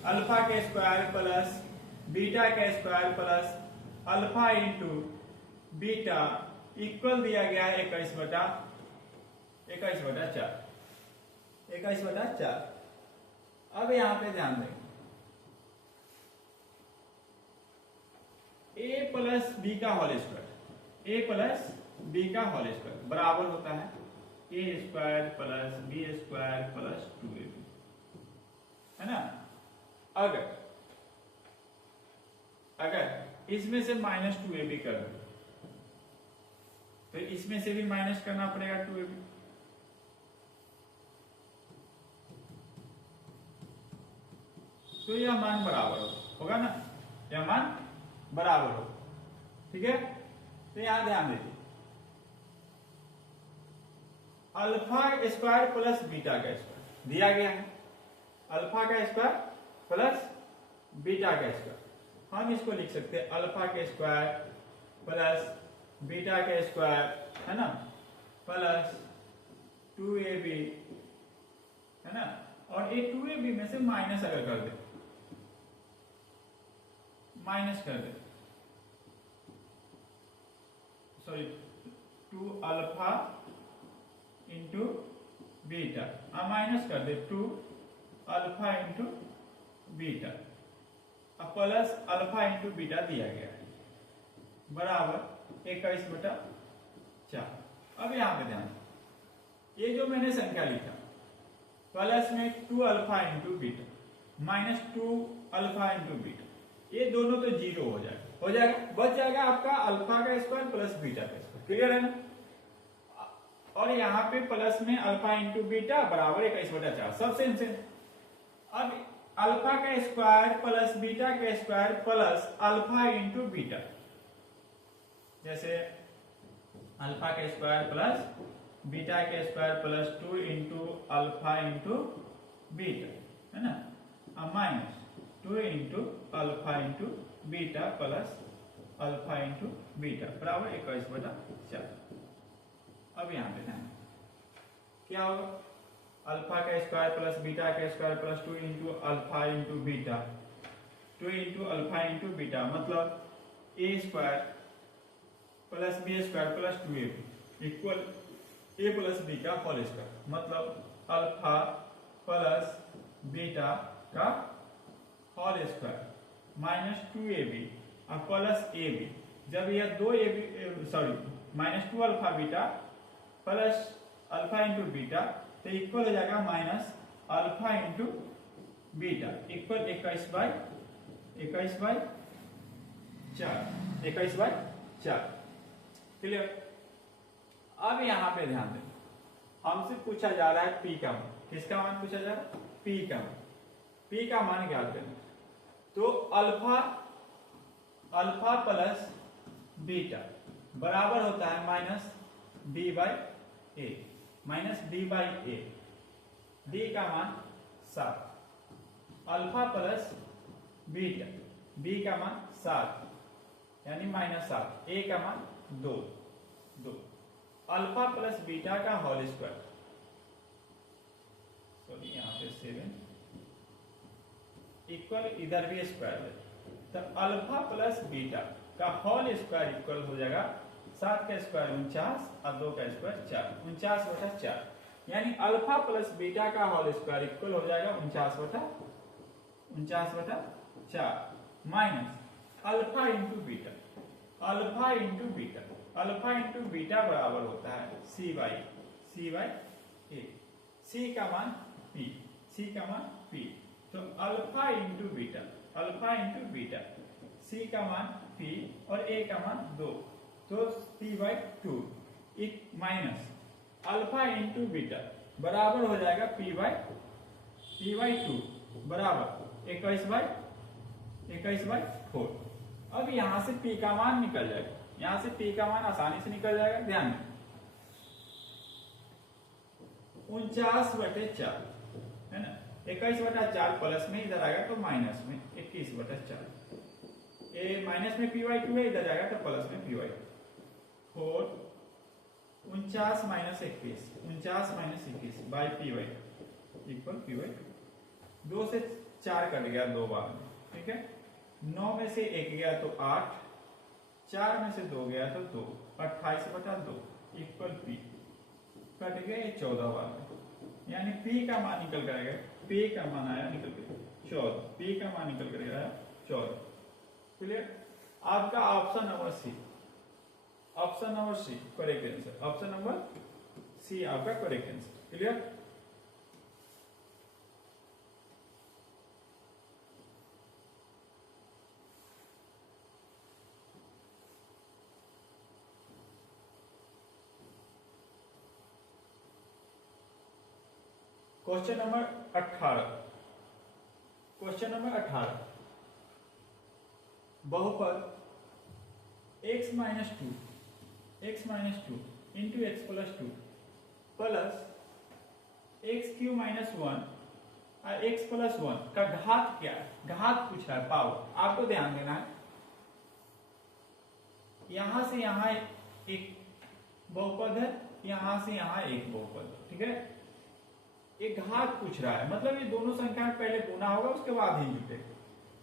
अल्फा के स्क्वायर प्लस बीटा के square plus alpha into beta equal दिया गया है 21/4। अब यहां पे ध्यान दें, a प्लस बी का होल स्क्वायर बराबर होता है a square plus B square plus 2ab, है ना। अगर इसमें से माइनस 2ab कर दो तो इसमें से भी माइनस करना पड़ेगा 2ab। तो यह मान बराबर होगा ना, यह मान बराबर हो, ठीक है। तो यहां ध्यान दीजिए, अल्फा स्क्वायर प्लस बीटा का स्क्वायर दिया गया है, अल्फा का स्क्वायर प्लस बीटा का स्क्वायर। हम इसको लिख सकते हैं अल्फा के स्क्वायर प्लस बीटा के स्क्वायर, है ना, प्लस 2ab, है ना। और ये 2ab में से माइनस अगर कर दे, sorry 2 alpha into beta, minus कर दे 2 alpha into beta, plus alpha into beta दिया गया है बराबर 21/4। अब यहां पे ध्यान, ये जो मैंने संख्या लिखा प्लस में 2 alpha into beta minus 2 alpha into beta, ये दोनों तो जीरो हो जाएगा, बच जाएगा आपका अल्फा का स्क्वायर प्लस बीटा का स्क्वायर। क्लियर है ना। और यहाँ पे प्लस में अल्फा इंटू बीटा बराबर 21/4, सबसे इनसे। अब अल्फा का स्क्वायर प्लस बीटा का square plus alpha into beta, जैसे अल्फा का स्क्वायर प्लस बीटा के square plus 2 into alpha into beta, है ना, minus 2 into alpha into beta plus alpha into beta बराबर 21/4। अब यहां पे ध्यान, क्या होगा, अल्फा का स्क्वायर प्लस बीटा का square plus 2 into alpha into beta, 2 into alpha into beta मतलब A square plus B square plus 2ab equal A plus B का होल स्क्वायर, मतलब अल्फा प्लस बीटा का होल स्क्वायर माइनस 2ab और plus ab। जब यह 2ab sorry minus 2 alpha beta plus alpha into beta तो equal हो जाएगा minus alpha into beta equal 21/4। Clear. अब यहां पे ध्यान दें, हमसे पूछा जा रहा है पी का मान। किसका मान पूछा जा रहा है? पी का मान। पी का मान ज्ञात करना, तो अल्फा प्लस बीटा बराबर होता है minus D by A. D का मान 7, अल्फा प्लस बीटा बी का मान 7 यानी -7, ए का मान 2। अल्फा प्लस बीटा का होल स्क्वायर, सॉरी यहां पे 7 इक्वल, इधर भी स्क्वायर है, तो अल्फा प्लस बीटा का होल स्क्वायर इक्वल हो जाएगा 7 का स्क्वायर 49 और 2 का स्क्वायर 4, 49/4। यानी अल्फा प्लस बीटा का होल स्क्वायर इक्वल हो जाएगा 49/4 minus alpha into beta. Alpha into beta बराबर होता है सी बाई ए। सी का मान पी, तो अल्फा इंटू बीटा सी का मान पी और ए का मान 2, तो p/2 minus alpha into beta बराबर हो जाएगा p/2 बराबर 21/4। अब यहां से p का मान निकल जाएगा, यहां से p का मान आसानी से निकल जाएगा। ध्यान दें, 49/4 है ना, 21/4 प्लस में इधर आएगा तो माइनस में 21/4, ये माइनस में py2 है, इधर जाएगा तो प्लस में py 4 49 minus 21 49 minus 21 by py equal py 2 से 4 कट गया 2 बार में, ठीक है। 9 में से 1 गया तो 8, 4 में से 2 गया तो 2, 28/2 इक्वल p कट गया ये 14 बार में, यानी p का मान निकल कर आएगा, p का मान आया निकल कर 14, p का मान निकल कर आया 14। क्लियर। आपका option number C, option number C correct answer, option number C आपका correct answer. Clear. Question number 18, question number 18, बहुपद x minus 2 into x plus 2 plus X Q minus 1 और एक्स प्लस 1 का घात क्या है, घात पूछा है, पावर। आपको ध्यान देना है, यहां से यहां एक बहुपद है, यहां से यहां एक बहुपद है, ठीक है। एक घात पूछ रहा है, मतलब ये दोनों संख्या पहले गुना होगा उसके बाद ही जुटेगा।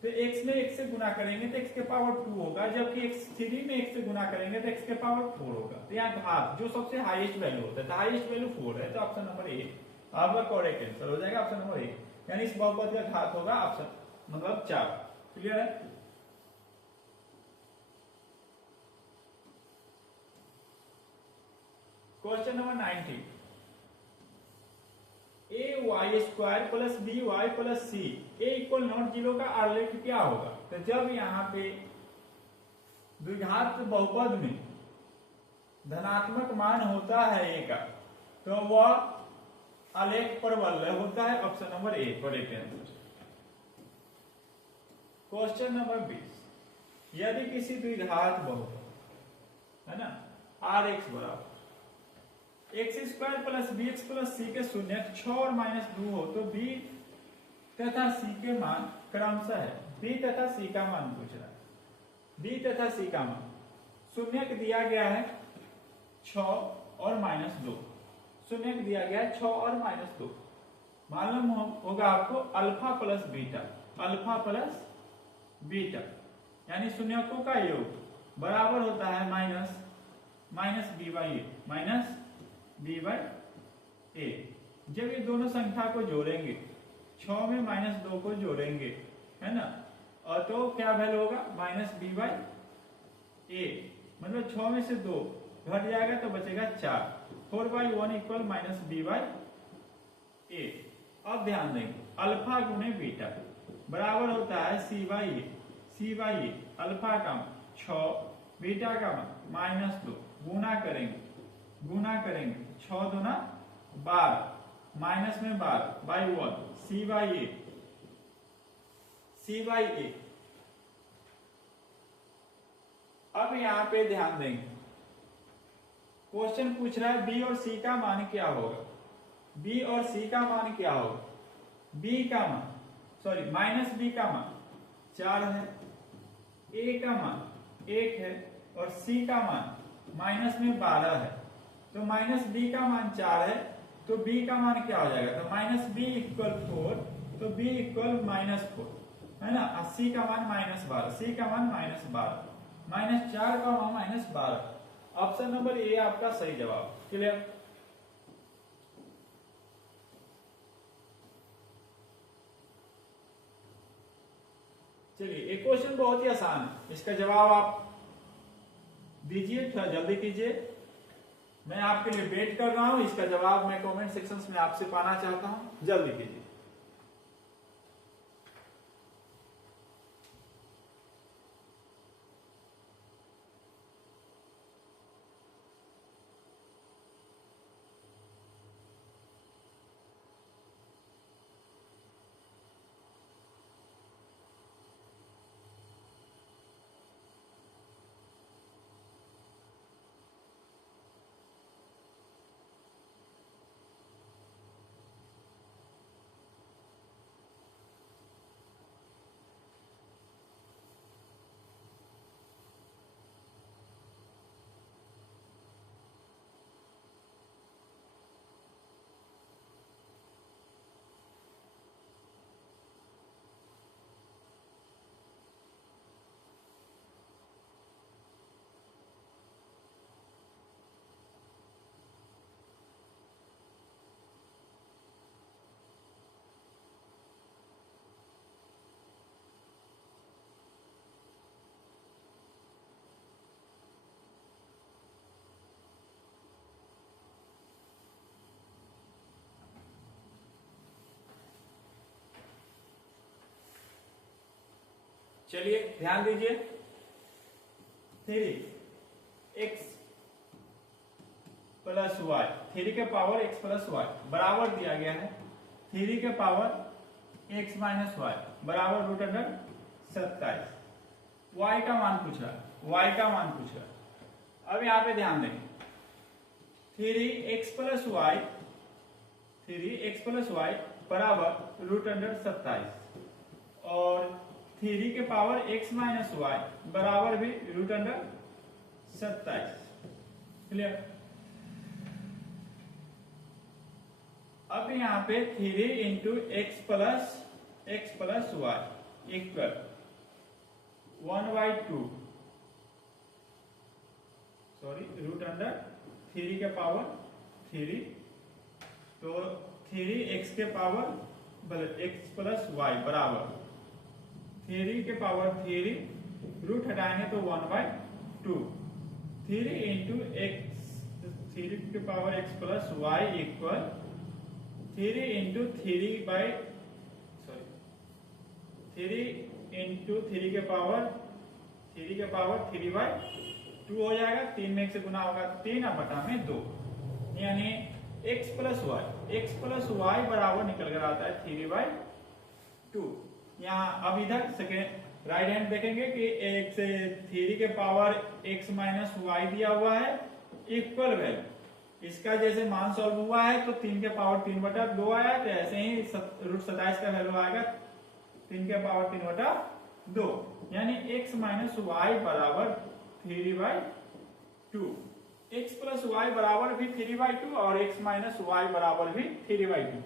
तो x में x से गुना करेंगे तो x के पावर 2 होगा, जबकि x3 में x से गुना करेंगे तो x के पावर 4 होगा। तो यहाँ घात जो सबसे हाईएस्ट वैल्यू होता है, तो हाईएस्ट वैल्यू 4 है, तो ऑप्शन नंबर ए आपका करेक्ट आंसर हो जाएगा, ऑप्शन नंबर ए। यानी इस बहुपद का घात होगा ऑप्शन मतलब 4। क्लियर है। Question number 19, ay² plus by plus c a equal not 0 का आर्लेट क्या होगा। तो जब यहाँ पे द्विघात बहुपद में धनात्मक मान होता है a का, तो वह आलेख परवलय होता है, option number A correct answer. Question number 20, यदि किसी द्विघात बहुपद है ना rx बराबर x² plus bx plus c के शून्य 6 और माइनस 2 हो, तो b तथा c के मान क्रमशः है। b तथा c का मान पूछ रहा है, b तथा c का मान शून्य दिया गया है 6 और माइनस 2, शून्य दिया गया है 6 और माइनस 2। मालूम होगा आपको alpha plus beta, alpha plus beta यानी शून्यकों का योग बराबर होता है minus B by A, minus B by A. जब ये दोनों संख्या को जोड़ेंगे, 6 में माइनस 2 को जोड़ेंगे, है ना, और तो क्या वैल्यू होगा माइनस बी बाई ए, मतलब 6 में से 2 घट जाएगा तो बचेगा 4, 4/1 equal minus B by A. अब ध्यान देंगे अल्फा गुने बीटा बराबर होता है C by A, C by A alpha का 6 बीटा का माइनस 2, गुना करेंगे 6 दूना 12 माइनस में 12 बाई 1 सी बाई ए। अब यहां पे ध्यान देंगे, क्वेश्चन पूछ रहा है बी और सी का मान क्या होगा, बी और सी का मान क्या होगा। बी का मान सॉरी माइनस बी का मान 4 है, ए का मान 1 है और सी का मान माइनस में 12 है। तो माइनस बी का मान 4 है, तो बी का मान क्या हो जाएगा, तो माइनस बी इक्वल 4, तो बी इक्वल माइनस 4 है ना, और सी का मान माइनस 12, सी का मान माइनस 12, माइनस 4 का मान माइनस 12। ऑप्शन नंबर ए आपका सही जवाब। क्लियर। चलिए एक क्वेश्चन बहुत ही आसान है, इसका जवाब आप दीजिए, थोड़ा जल्दी कीजिए, मैं आपके लिए वेट कर रहा हूं। इसका जवाब मैं कमेंट सेक्शन में आपसे पाना चाहता हूं, जल्दी कीजिए। चलिए ध्यान दीजिए, 3x प्लस वाई, 3 के पावर x प्लस वाई बराबर दिया गया है 3 के पावर x माइनस वाई बराबर रूट अंडर 27। y का मान पूछ रहा है, y का मान पूछ रहा है। अब यहां पे ध्यान दें, 3x प्लस वाई बराबर रूट अंडर 27 और 3 के पावर x माइनस वाई बराबर भी रूट अंडर 27। क्लियर। अब यहाँ पे 3 into x plus y equal 1/2 root under 3 के पावर 3, तो 3x के पावर x प्लस वाई बराबर 3 के पावर 3 रूट हटाएंगे तो 1/2, 3 इंटू एक्स 3 के पावर x plus y equal 3 into 3 into 3 के पावर 3/2 हो जाएगा। 3 में 1 से गुना होगा 3 और बटा में 2, यानी x प्लस वाई बराबर निकल कर आता है 3/2। यहाँ अब इधर सेकेंड राइट हैंड देखेंगे कि एक से 3 के पावर x माइनस वाई दिया हुआ है इक्वल वैल्यू, इसका जैसे मान सॉल्व हुआ है तो 3 के पावर 3/2 आया, तो ऐसे ही रूट 27 का वैल्यू आएगा 3 के पावर 3/2, यानी x माइनस वाई बराबर 3/2। x प्लस वाई बराबर भी 3/2 और x माइनस वाई बराबर भी 3/2।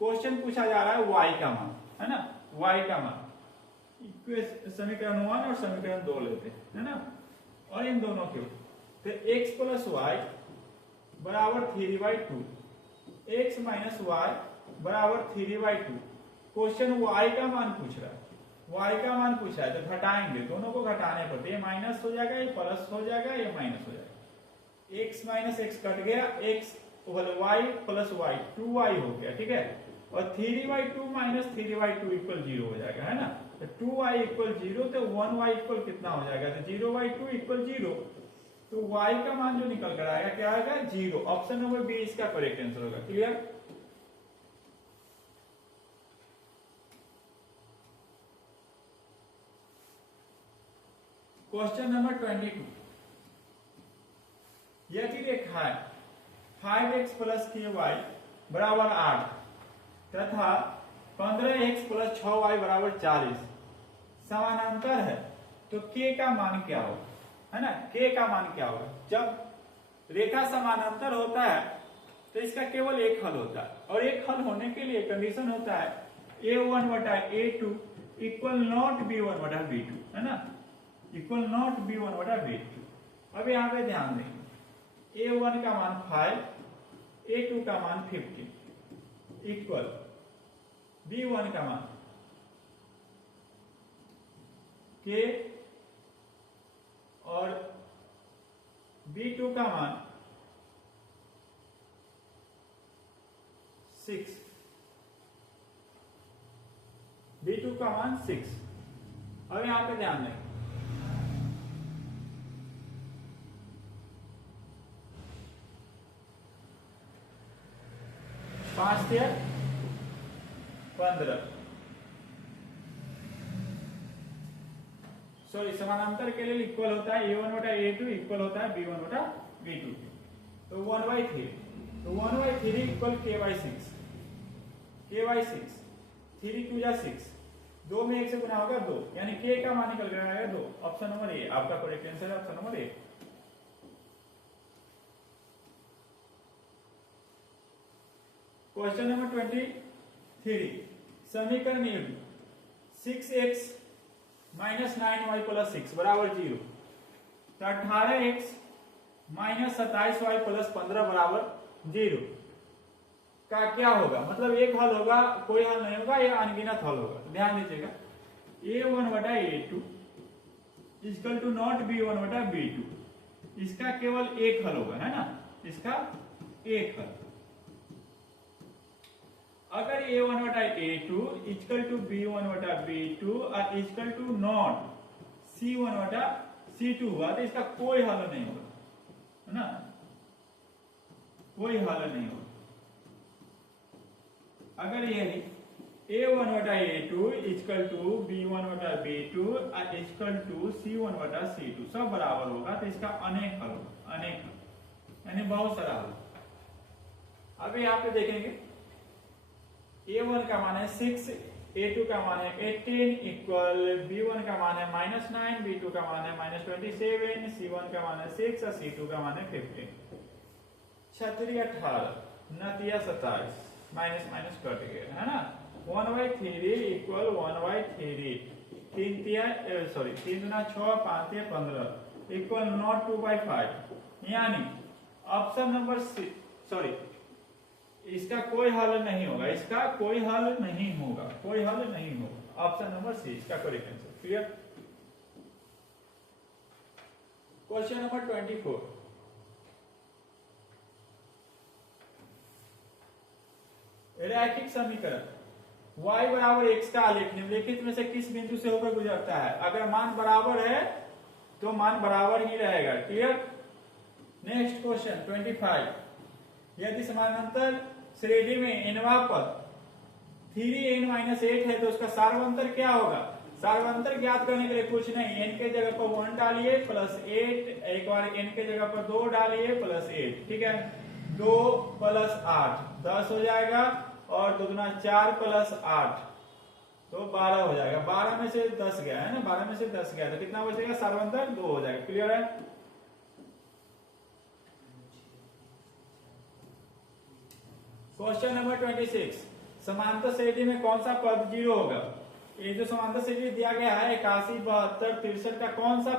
क्वेश्चन पूछा जा रहा है y का मान, है ना, y का मान। समीकरण 1 और समीकरण 2 लेते हैं, है ना, और इन दोनों के तो x प्लस वाई बराबर 3/2, x माइनस वाई बराबर 3/2। क्वेश्चन y का मान पूछ रहा है, y का मान पूछा है तो घटाएंगे, दोनों को घटाने पर ये माइनस हो जाएगा, ये प्लस हो जाएगा, ये माइनस हो जाएगा। x माइनस x कट गया, x y plus y 2y हो गया, ठीक है, और 3/2 माइनस 3/2 इक्वल 0 हो जाएगा, है ना। तो 2y इक्वल 0, तो 1y इक्वल कितना हो जाएगा, तो 0/2 इक्वल 0, तो y का मान जो निकल कर आएगा क्या आएगा 0। ऑप्शन नंबर बी इसका करेक्ट आंसर होगा। क्लियर। क्वेश्चन नंबर 22, यदि रेखा 5x प्लस ky बराबर 8 तथा 15x प्लस 6y बराबर 40 समानांतर है तो k का मान क्या होगा, है ना। k का मान क्या होगा, जब रेखा समानांतर होता है तो इसका केवल एक हल होता है, और एक हल होने के लिए कंडीशन होता है a1 बटा a2 इक्वल नॉट b1 बटा b2, है ना, इक्वल नॉट b1 बटा b2। अब यहाँ पे ध्यान देंगे, a1 का मान 5, a2 का मान 50 इक्वल b1 का मान k और b2 का मान 6, b2 का मान 6। अब यहां पे ध्यान दें, पांच 15, सॉरी समानांतर के लिए इक्वल होता है a1 बटा a2 इक्वल होता है b1 बटा b2, तो 1/3, तो 1/3 इक्वल k/6, k/6, 3 2 जा 6, 2 में 1 से गुना होगा 2, यानी k का मान निकल गया है 2। ऑप्शन नंबर ए आपका करेक्ट आंसर है, option number A. Question number 23, समीकरण 6x माइनस 9y प्लस 6 बराबर 0, तो 18x माइनस 27y प्लस 15 बराबर 0 का क्या होगा, मतलब एक हल होगा, कोई हल नहीं होगा, यह अनगिनत हल होगा। ध्यान दीजिएगा, a1 बटा a2 equal to not b1 बटा b2, इसका केवल एक हल होगा, है ना, इसका एक हल। अगर a1 बटा a2 इक्वल टू b1 बटा b2 और इक्वल टू नॉट c1 बटा c2 हुआ तो इसका कोई हल नहीं होगा, है ना, कोई हल नहीं होगा। अगर ये a1 बटा a2 इक्वल टू b1 बटा b2 और इक्वल टू c1 बटा c2 सब बराबर होगा तो इसका अनेक हल होगा, अनेक यानी बहुत सारा हल। अब यहाँ पे देखेंगे a1 का मान है 6, a2 का मान है 18 इक्वल b1 का मान है -9, b2 का मान है -27, c1 का मान है 6 और c2 का मान है 15। 36 18 9 27 माइनस माइनस कट गया, है ना। 1/3 इक्वल 1/3 3 दूना 6 5 तिया 15 इक्वल नॉट 2/5। यानी ऑप्शन नंबर सॉरी इसका कोई हल नहीं होगा, इसका कोई हल नहीं होगा, कोई हल नहीं होगा। ऑप्शन नंबर सी इसका correct answer. Clear. Question number 24, रैखिक समीकरण y बराबर x का आलेख निम्नलिखित में से किस बिंदु से होकर गुजरता है। अगर मान बराबर है तो मान बराबर ही रहेगा। क्लियर। नेक्स्ट क्वेश्चन 25, यदि समानांतर श्रेणी में nवां पद 3n-8 है तो उसका सार्वंतर क्या होगा। सार्वंतर ज्ञात करने के लिए कुछ नहीं, n के जगह पर 1 डालिए प्लस 8, एक बार n के जगह पर 2 डालिए प्लस 8, ठीक है। 2 प्लस 8 10 हो जाएगा और 2 दूना 4 प्लस 8 तो 12 हो जाएगा। 12 में से 10 गया है ना, 12 में से 10 गया तो कितना बचेगा, सार्वंतर 2 हो जाएगा। क्लियर है। क्वेश्चन नंबर 26, समांतर श्रेणी में कौन सा पद 0 होगा। ये जो समांतर श्रेणी दिया गया है 81 72 63 का कौन सा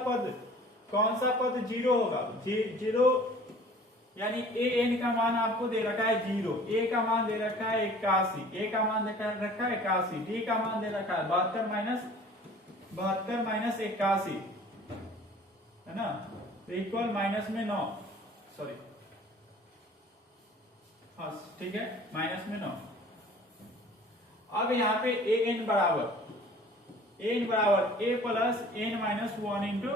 पद 0 होगा। 0 यानी an का मान आपको दे रखा है 0, a का मान दे रखा है 81, a का मान दे रखा है 81, d का मान दे रखा है 72 माइनस 81, है ना, तो इक्वल माइनस में 9, सॉरी हाँ ठीक है, माइनस में 9। अब यहाँ पे an बराबर a plus n minus 1 into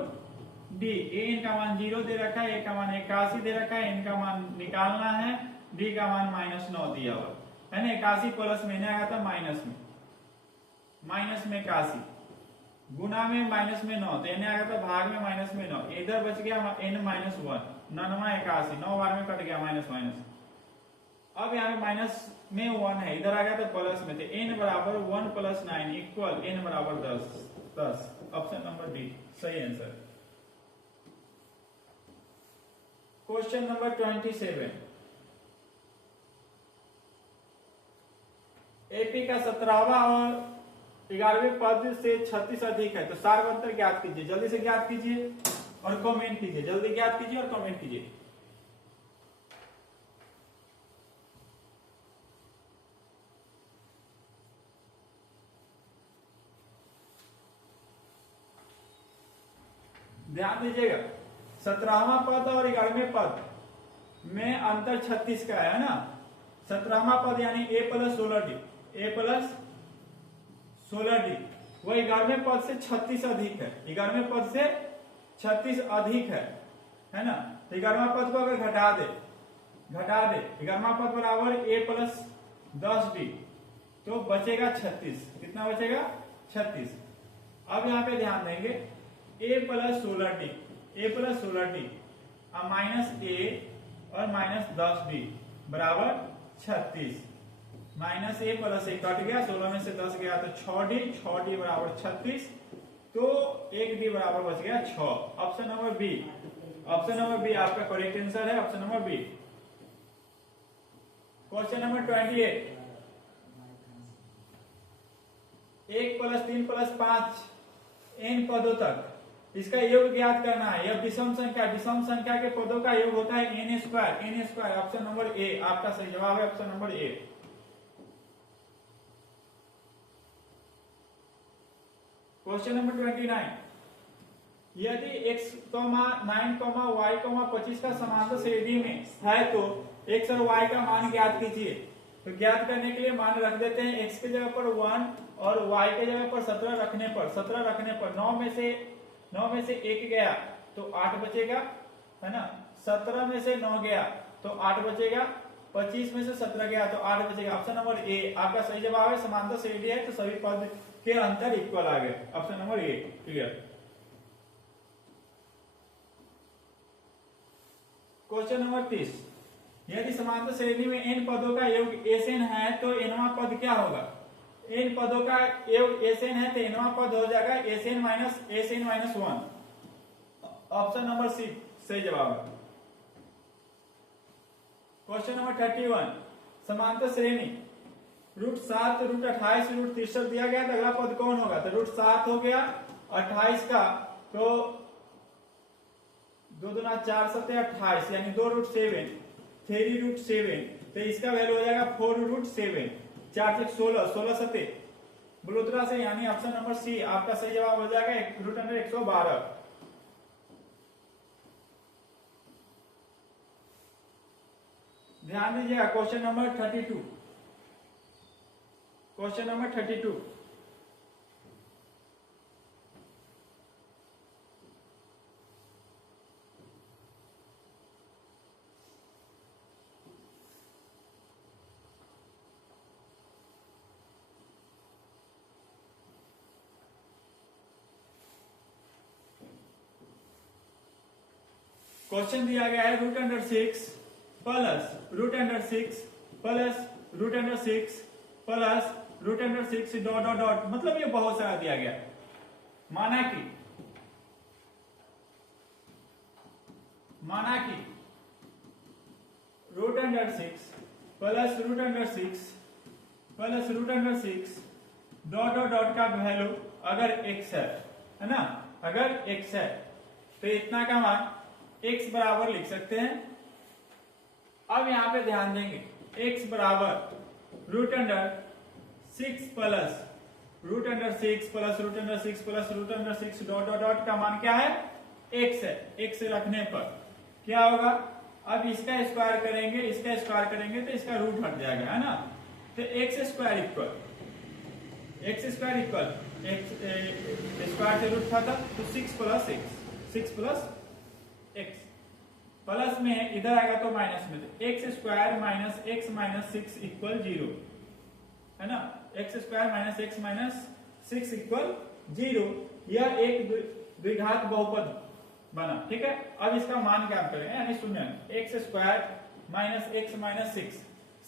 D. an का मान 0 दे रखा है, a का मान 81 दे रखा है, n का मान निकालना है, d का मान -9 दिया हुआ है ना। 81 प्लस में आया था माइनस में 81 गुना में माइनस में 9 तो n आया था भाग में माइनस में 9, इधर बच गया n -1 9 81 9 बार में कट गया माइनस। अब यहाँ पे माइनस में 1 है, इधर आ गया तो प्लस में, तो n बराबर 1 + 9 इक्वल n बराबर 10। ऑप्शन नंबर डी सही आंसर। क्वेश्चन नंबर 27, एपी का 17वां और 11वें पद से 36 अधिक है तो सार्वंतर ज्ञात कीजिए। जल्दी से ज्ञात कीजिए और कमेंट कीजिए, जल्दी ज्ञात कीजिए और कमेंट कीजिए। ध्यान दीजिएगा, 17वां पद और 11वें पद में अंतर 36 का है ना। 17वां पद यानी a प्लस 16d, वह 11वें पद से 36 अधिक है, 11वें पद से 36 अधिक है ना। तो 11वां पद को अगर घटा दे 11वां पद बराबर a प्लस 10d तो बचेगा 36। कितना बचेगा, 36। अब यहाँ पे ध्यान देंगे a plus 16d minus a और माइनस 10d बराबर 36। Minus a plus a cut गया, 16 में से 10 गया तो 6d बराबर 36, तो 1d बराबर बच गया 6। ऑप्शन नंबर बी आपका करेक्ट आंसर है, option number B. Question number 28, 1 + 3 + 5 n पदों तक इसका योग ज्ञात करना है। यह विषम संख्या के पदों का योग होता है n square. Option number A आपका सही जवाब है, option number A. Question number 29, यदि x, 9, y, 25 का समांतर श्रेणी में है तो x और y का मान ज्ञात कीजिए। तो ज्ञात करने के लिए मान रख देते हैं x की जगह पर 1 और y की जगह पर 17 रखने पर 9 में से 1 गया तो 8 बचेगा, है ना। 17 में से 9 गया तो 8 बचेगा, 25 में से 17 गया तो 8 बचेगा। ऑप्शन नंबर ए आपका सही जवाब है। समांतर श्रेणी है तो सभी पद के अंतर इक्वल आ गए। Option number A clear. Question number 30, यदि समांतर श्रेणी में n पदों का योग Sn है तो nवां पद क्या होगा। n पदों का योग Sn है तो nवां पद हो जाएगा Sn minus 1। Option number C सही जवाब है। क्वेश्चन नंबर 31, समांतर श्रेणी √7, √28, √63 दिया गया तो अगला पद कौन होगा। तो √7 हो गया, 28 का तो 2 दूना 4 7 28 यानी 2√7, 3√7 तो इसका वैल्यू हो जाएगा 4√7, 4 से 16, 16 7 बलोत्रा से, यानी ऑप्शन नंबर सी आपका सही जवाब हो जाएगा √112। ध्यान दीजिएगा question number 32, question number 32, question दिया गया है √6 plus √6 plus √6 plus √6 dot dot dot, मतलब ये बहुत सारा दिया गया। माना कि √6 plus √6 plus √6 dot dot dot का वैल्यू अगर x है ना, अगर x है तो इतना का मान x बराबर लिख सकते हैं। अब यहां पे ध्यान देंगे x बराबर √6 plus √6 plus √6 plus √6 dot dot dot का मान क्या है, x है। x रखने पर क्या होगा, अब इसका स्क्वायर करेंगे, इसका स्क्वायर करेंगे तो इसका रूट हट जाएगा, है ना। तो x square equal x square से रूट खाता तो 6 प्लस x प्लस में इधर आएगा तो माइनस में, तो x square minus x minus 6 equal 0, है ना। x square minus x minus 6 equal 0, यह एक द्विघात बहुपद बना, ठीक है। अब इसका मान क्या करेंगे, यानी सुनिए x square minus x minus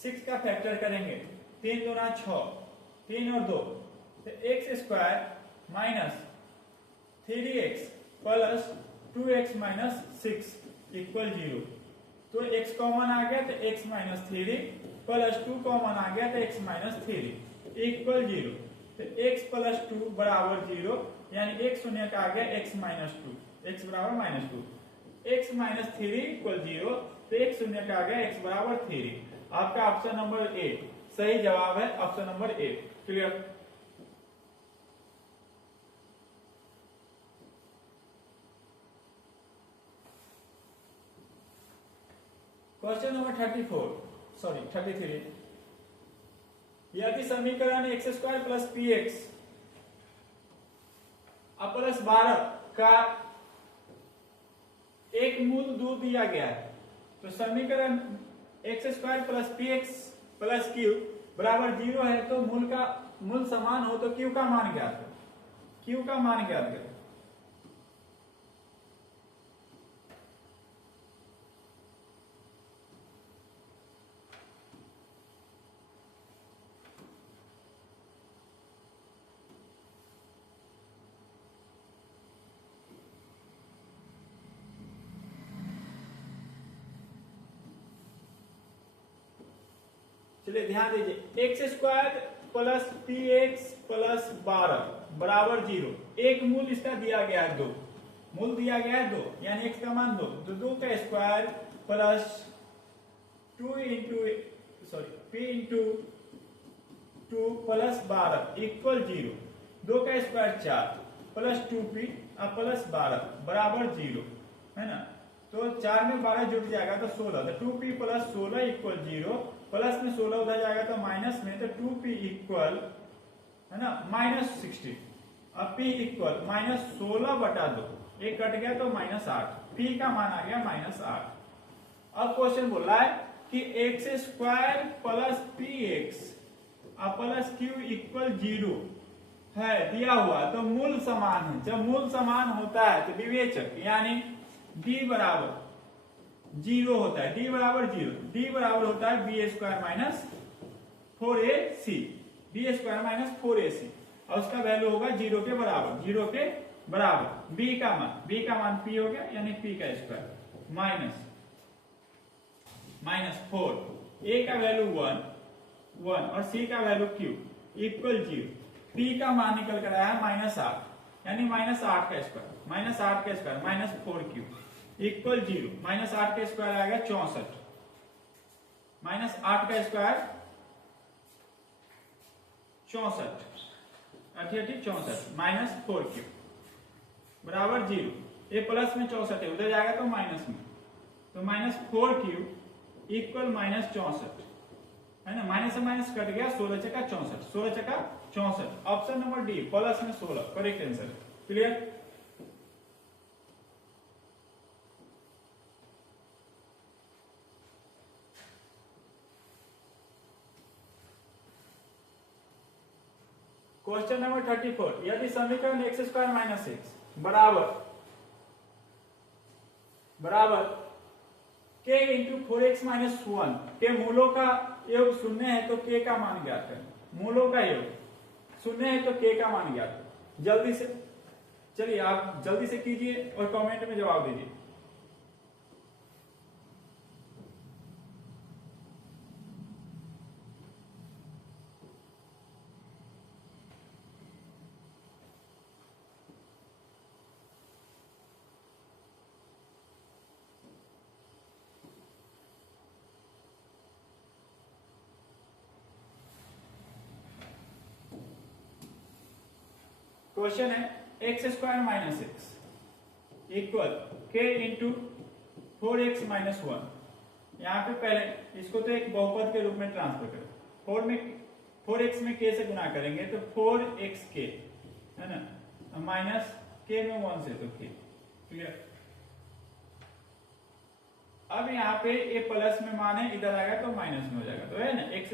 6 का फैक्टर करेंगे, 3 दूना 6, 3 और 2 तो x square minus 3x plus 2x minus 6 equal 0। तो x कॉमन आ गया तो x माइनस 3 प्लस 2 कॉमन आ गया तो x माइनस 3 इक्वल 0। तो x प्लस 2 बराबर 0, यानी x शून्य का आ गया x माइनस 2, x बराबर माइनस 2, x माइनस 3 इक्वल 0, तो x शून्य का आ गया x बराबर 3। आपका ऑप्शन नंबर ए सही जवाब है, option number A clear. Question number 33, यदि समीकरण x square plus px plus 12 का एक मूल 2 दिया गया है, तो समीकरण x square plus px plus q बराबर 0 है, तो मूल समान हो तो q का मान ज्ञात करें। चलिए ध्यान दीजिए, x square plus px plus 12 बराबर 0, एक मूल इसका दिया गया है 2, मूल दिया गया है 2, यानी x का मान 2, तो 2 का square plus p into 2 plus 12 equal 0, 2 का स्क्वायर 4 प्लस 2p प्लस 12 बराबर 0, है ना। तो 4 में 12 जुड़ जाएगा तो 16, तो 2p प्लस 16 इक्वल 0, प्लस में 16 उधर जाएगा तो माइनस में, तो 2p इक्वल है ना -16, अब p इक्वल -16/2, एक कट गया तो -8, p का मान आ गया -8। अब क्वेश्चन बोल रहा है कि x² plus px plus q equal 0 है दिया हुआ, तो मूल समान है। जब मूल समान होता है तो विवेचक यानी d बराबर 0 होता है, d बराबर 0, d बराबर होता है b² - 4ac, b² - 4ac, और उसका वैल्यू होगा 0 के बराबर, 0 के बराबर। b का मान p हो गया यानी p का स्क्वायर माइनस 4, a का वैल्यू 1 और c का वैल्यू q इक्वल 0, p का मान निकल कर आया -8 यानी -8 का स्क्वायर -4q इक्वल 0, -8 का स्क्वायर आएगा 64, -8 का स्क्वायर 64, 64 बराबर 0, ये प्लस में 64 है, उधर जाएगा तो माइनस में, तो -4q इक्वल -64 है ना, माइनस से माइनस कट गया, 16 चका 64, 16 चका 64, ऑप्शन नंबर डी प्लस में 16 correct answer. Clear? Question number 34, यदि समीकरण x² - x बराबर k इंटू 4x - 1 के मूलों का योग शून्य है तो k का मान ज्ञात करें। मूलों का योग शून्य है तो k का मान ज्ञात करें। जल्दी से चलिए आप जल्दी से कीजिए और कमेंट में जवाब दीजिए। क्वेश्चन है x² - x equal k into 4x - 1। यहाँ पे पहले इसको तो एक बहुपद के रूप में ट्रांसफर करें, 4x में k से गुना करेंगे तो 4xk है ना, माइनस k में 1 से तो k। क्लियर? अब यहाँ पे ये प्लस में मान है, इधर आएगा तो माइनस में हो जाएगा, तो है ना x² -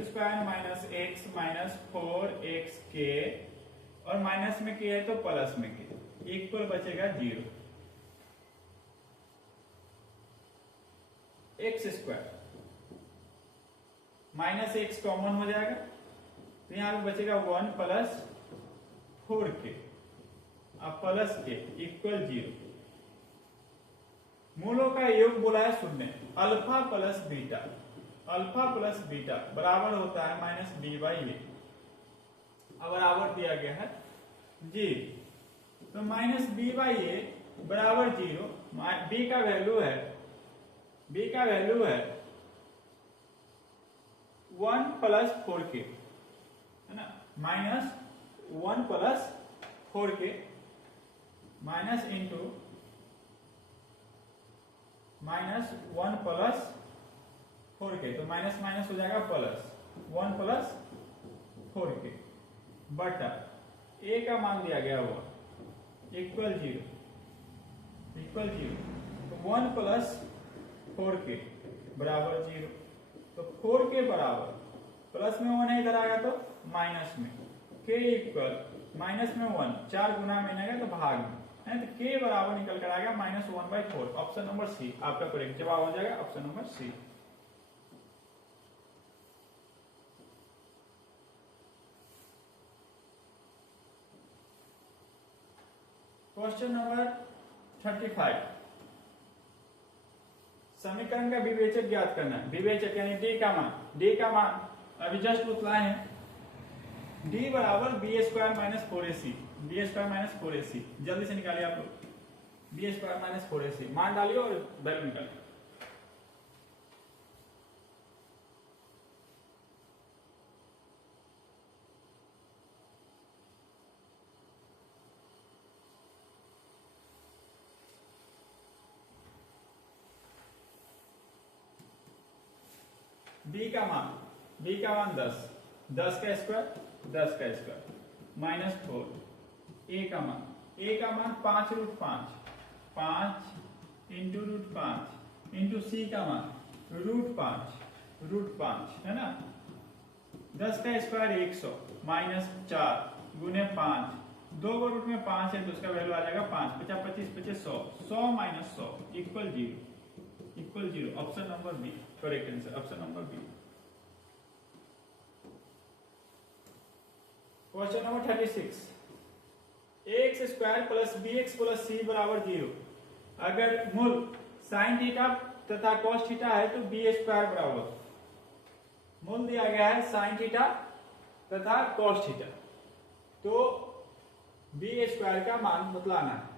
x माइनस 4xk और माइनस में k है तो प्लस में k इक्वल बचेगा 0, x² माइनस x कॉमन हो जाएगा तो यहाँ पे बचेगा 1 प्लस 4k अब प्लस k इक्वल 0। मूलों का योग बोला है शून्य, अल्फा प्लस बीटा बराबर होता है -b/a, अब बराबर दिया गया है जी, तो -b/a बराबर 0, b का वैल्यू है 1 प्लस 4k है ना, -1 plus 4k minus into -1 plus 4k, तो माइनस माइनस हो जाएगा प्लस 1 प्लस 4k बटा a का मान दिया गया हुआ इक्वल 0, तो 1 प्लस 4k बराबर 0, तो 4k बराबर प्लस में 1 है, इधर आएगा तो माइनस में, k इक्वल माइनस में 1 4 गुना में आएगा तो भाग में है, तो k बराबर निकल कर आएगा -1/4। ऑप्शन नंबर सी आपका करेक्ट जवाब हो जाएगा, option number C. Question number 35, समीकरण का विवेचक ज्ञात करना है। विवेचक यानी d का मान अभी जस्ट उतलाए हैं, d बराबर b² - 4ac, b² - 4ac, जल्दी से निकालिए आप लोग, b² - 4ac मान डालिए और वैल्यू निकालिए। b का मान 10, 10 का स्क्वायर माइनस 4, a का मान 5 रूट 5 इंटू रूट 5 इंटू सी का मान रूट 5 है ना। 10 का स्क्वायर 100 माइनस 4 गुने 5, 2 को रूट में 5 है तो उसका वैल्यू आ जाएगा 5, 50 25 25 100, 100 minus 100 equal 0। Option number B correct answer, option number B. Question number 36, X square plus B X plus C बराबर 0। अगर मूल साइन थीटा तथा कॉस थीटा है तो बी स्क्वायर बराबर, मूल दिया गया है साइन थीटा तथा कॉस थीटा, तो बी स्क्वायर का मान बतलाना है।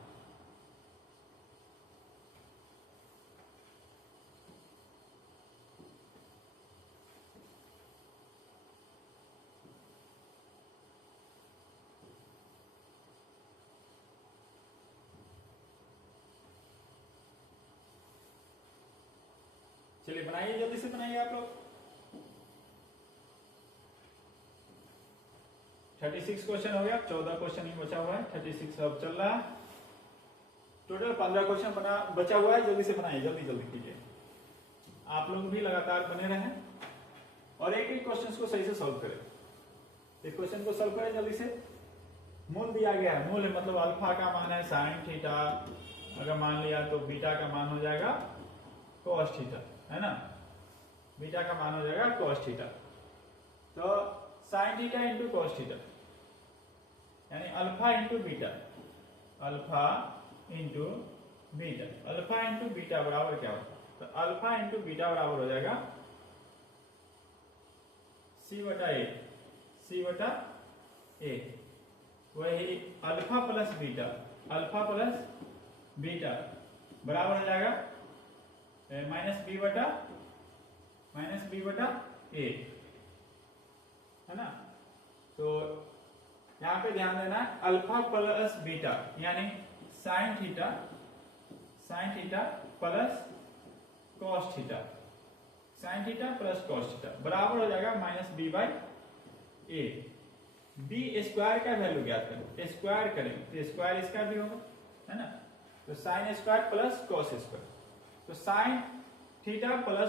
चलिए बनाइए, जल्दी से बनाइए आप लोग। 36 क्वेश्चन हो गया, 14 क्वेश्चन ही बचा हुआ है, 36 अब चल रहा है। टोटल 15 क्वेश्चन बचा हुआ है, जल्दी से बनाइए, जल्दी कीजिए। आप लोग भी लगातार बने रहें और एक एक क्वेश्चन को सही से सॉल्व करें। एक क्वेश्चन को सॉल्व करें जल्दी से। मूल दिया गया है, मूल है मतलब अल्फा का मान है साइन थीटा, अगर मान लिया तो बीटा का मान हो जाएगा कॉस थीटा, है ना। बीटा का मान हो जाएगा कॉस थीटा, तो sine theta into cos theta यानी alpha into beta, alpha into beta बराबर क्या होगा, तो अल्फा इंटू बीटा बराबर हो जाएगा सी बटा ए। वही अल्फा प्लस बीटा बराबर हो जाएगा माइनस बी बटा ए, है ना। तो यहां पे ध्यान देना है अल्फा प्लस बीटा यानी sine theta plus cos theta, sine theta plus cos theta बराबर हो जाएगा minus B by A. B square का वैल्यू ज्ञात करें, स्क्वायर करें तो स्क्वायर इसका भी होगा, है ना। तो sine square plus cos square, तो साइन थीटा प्लस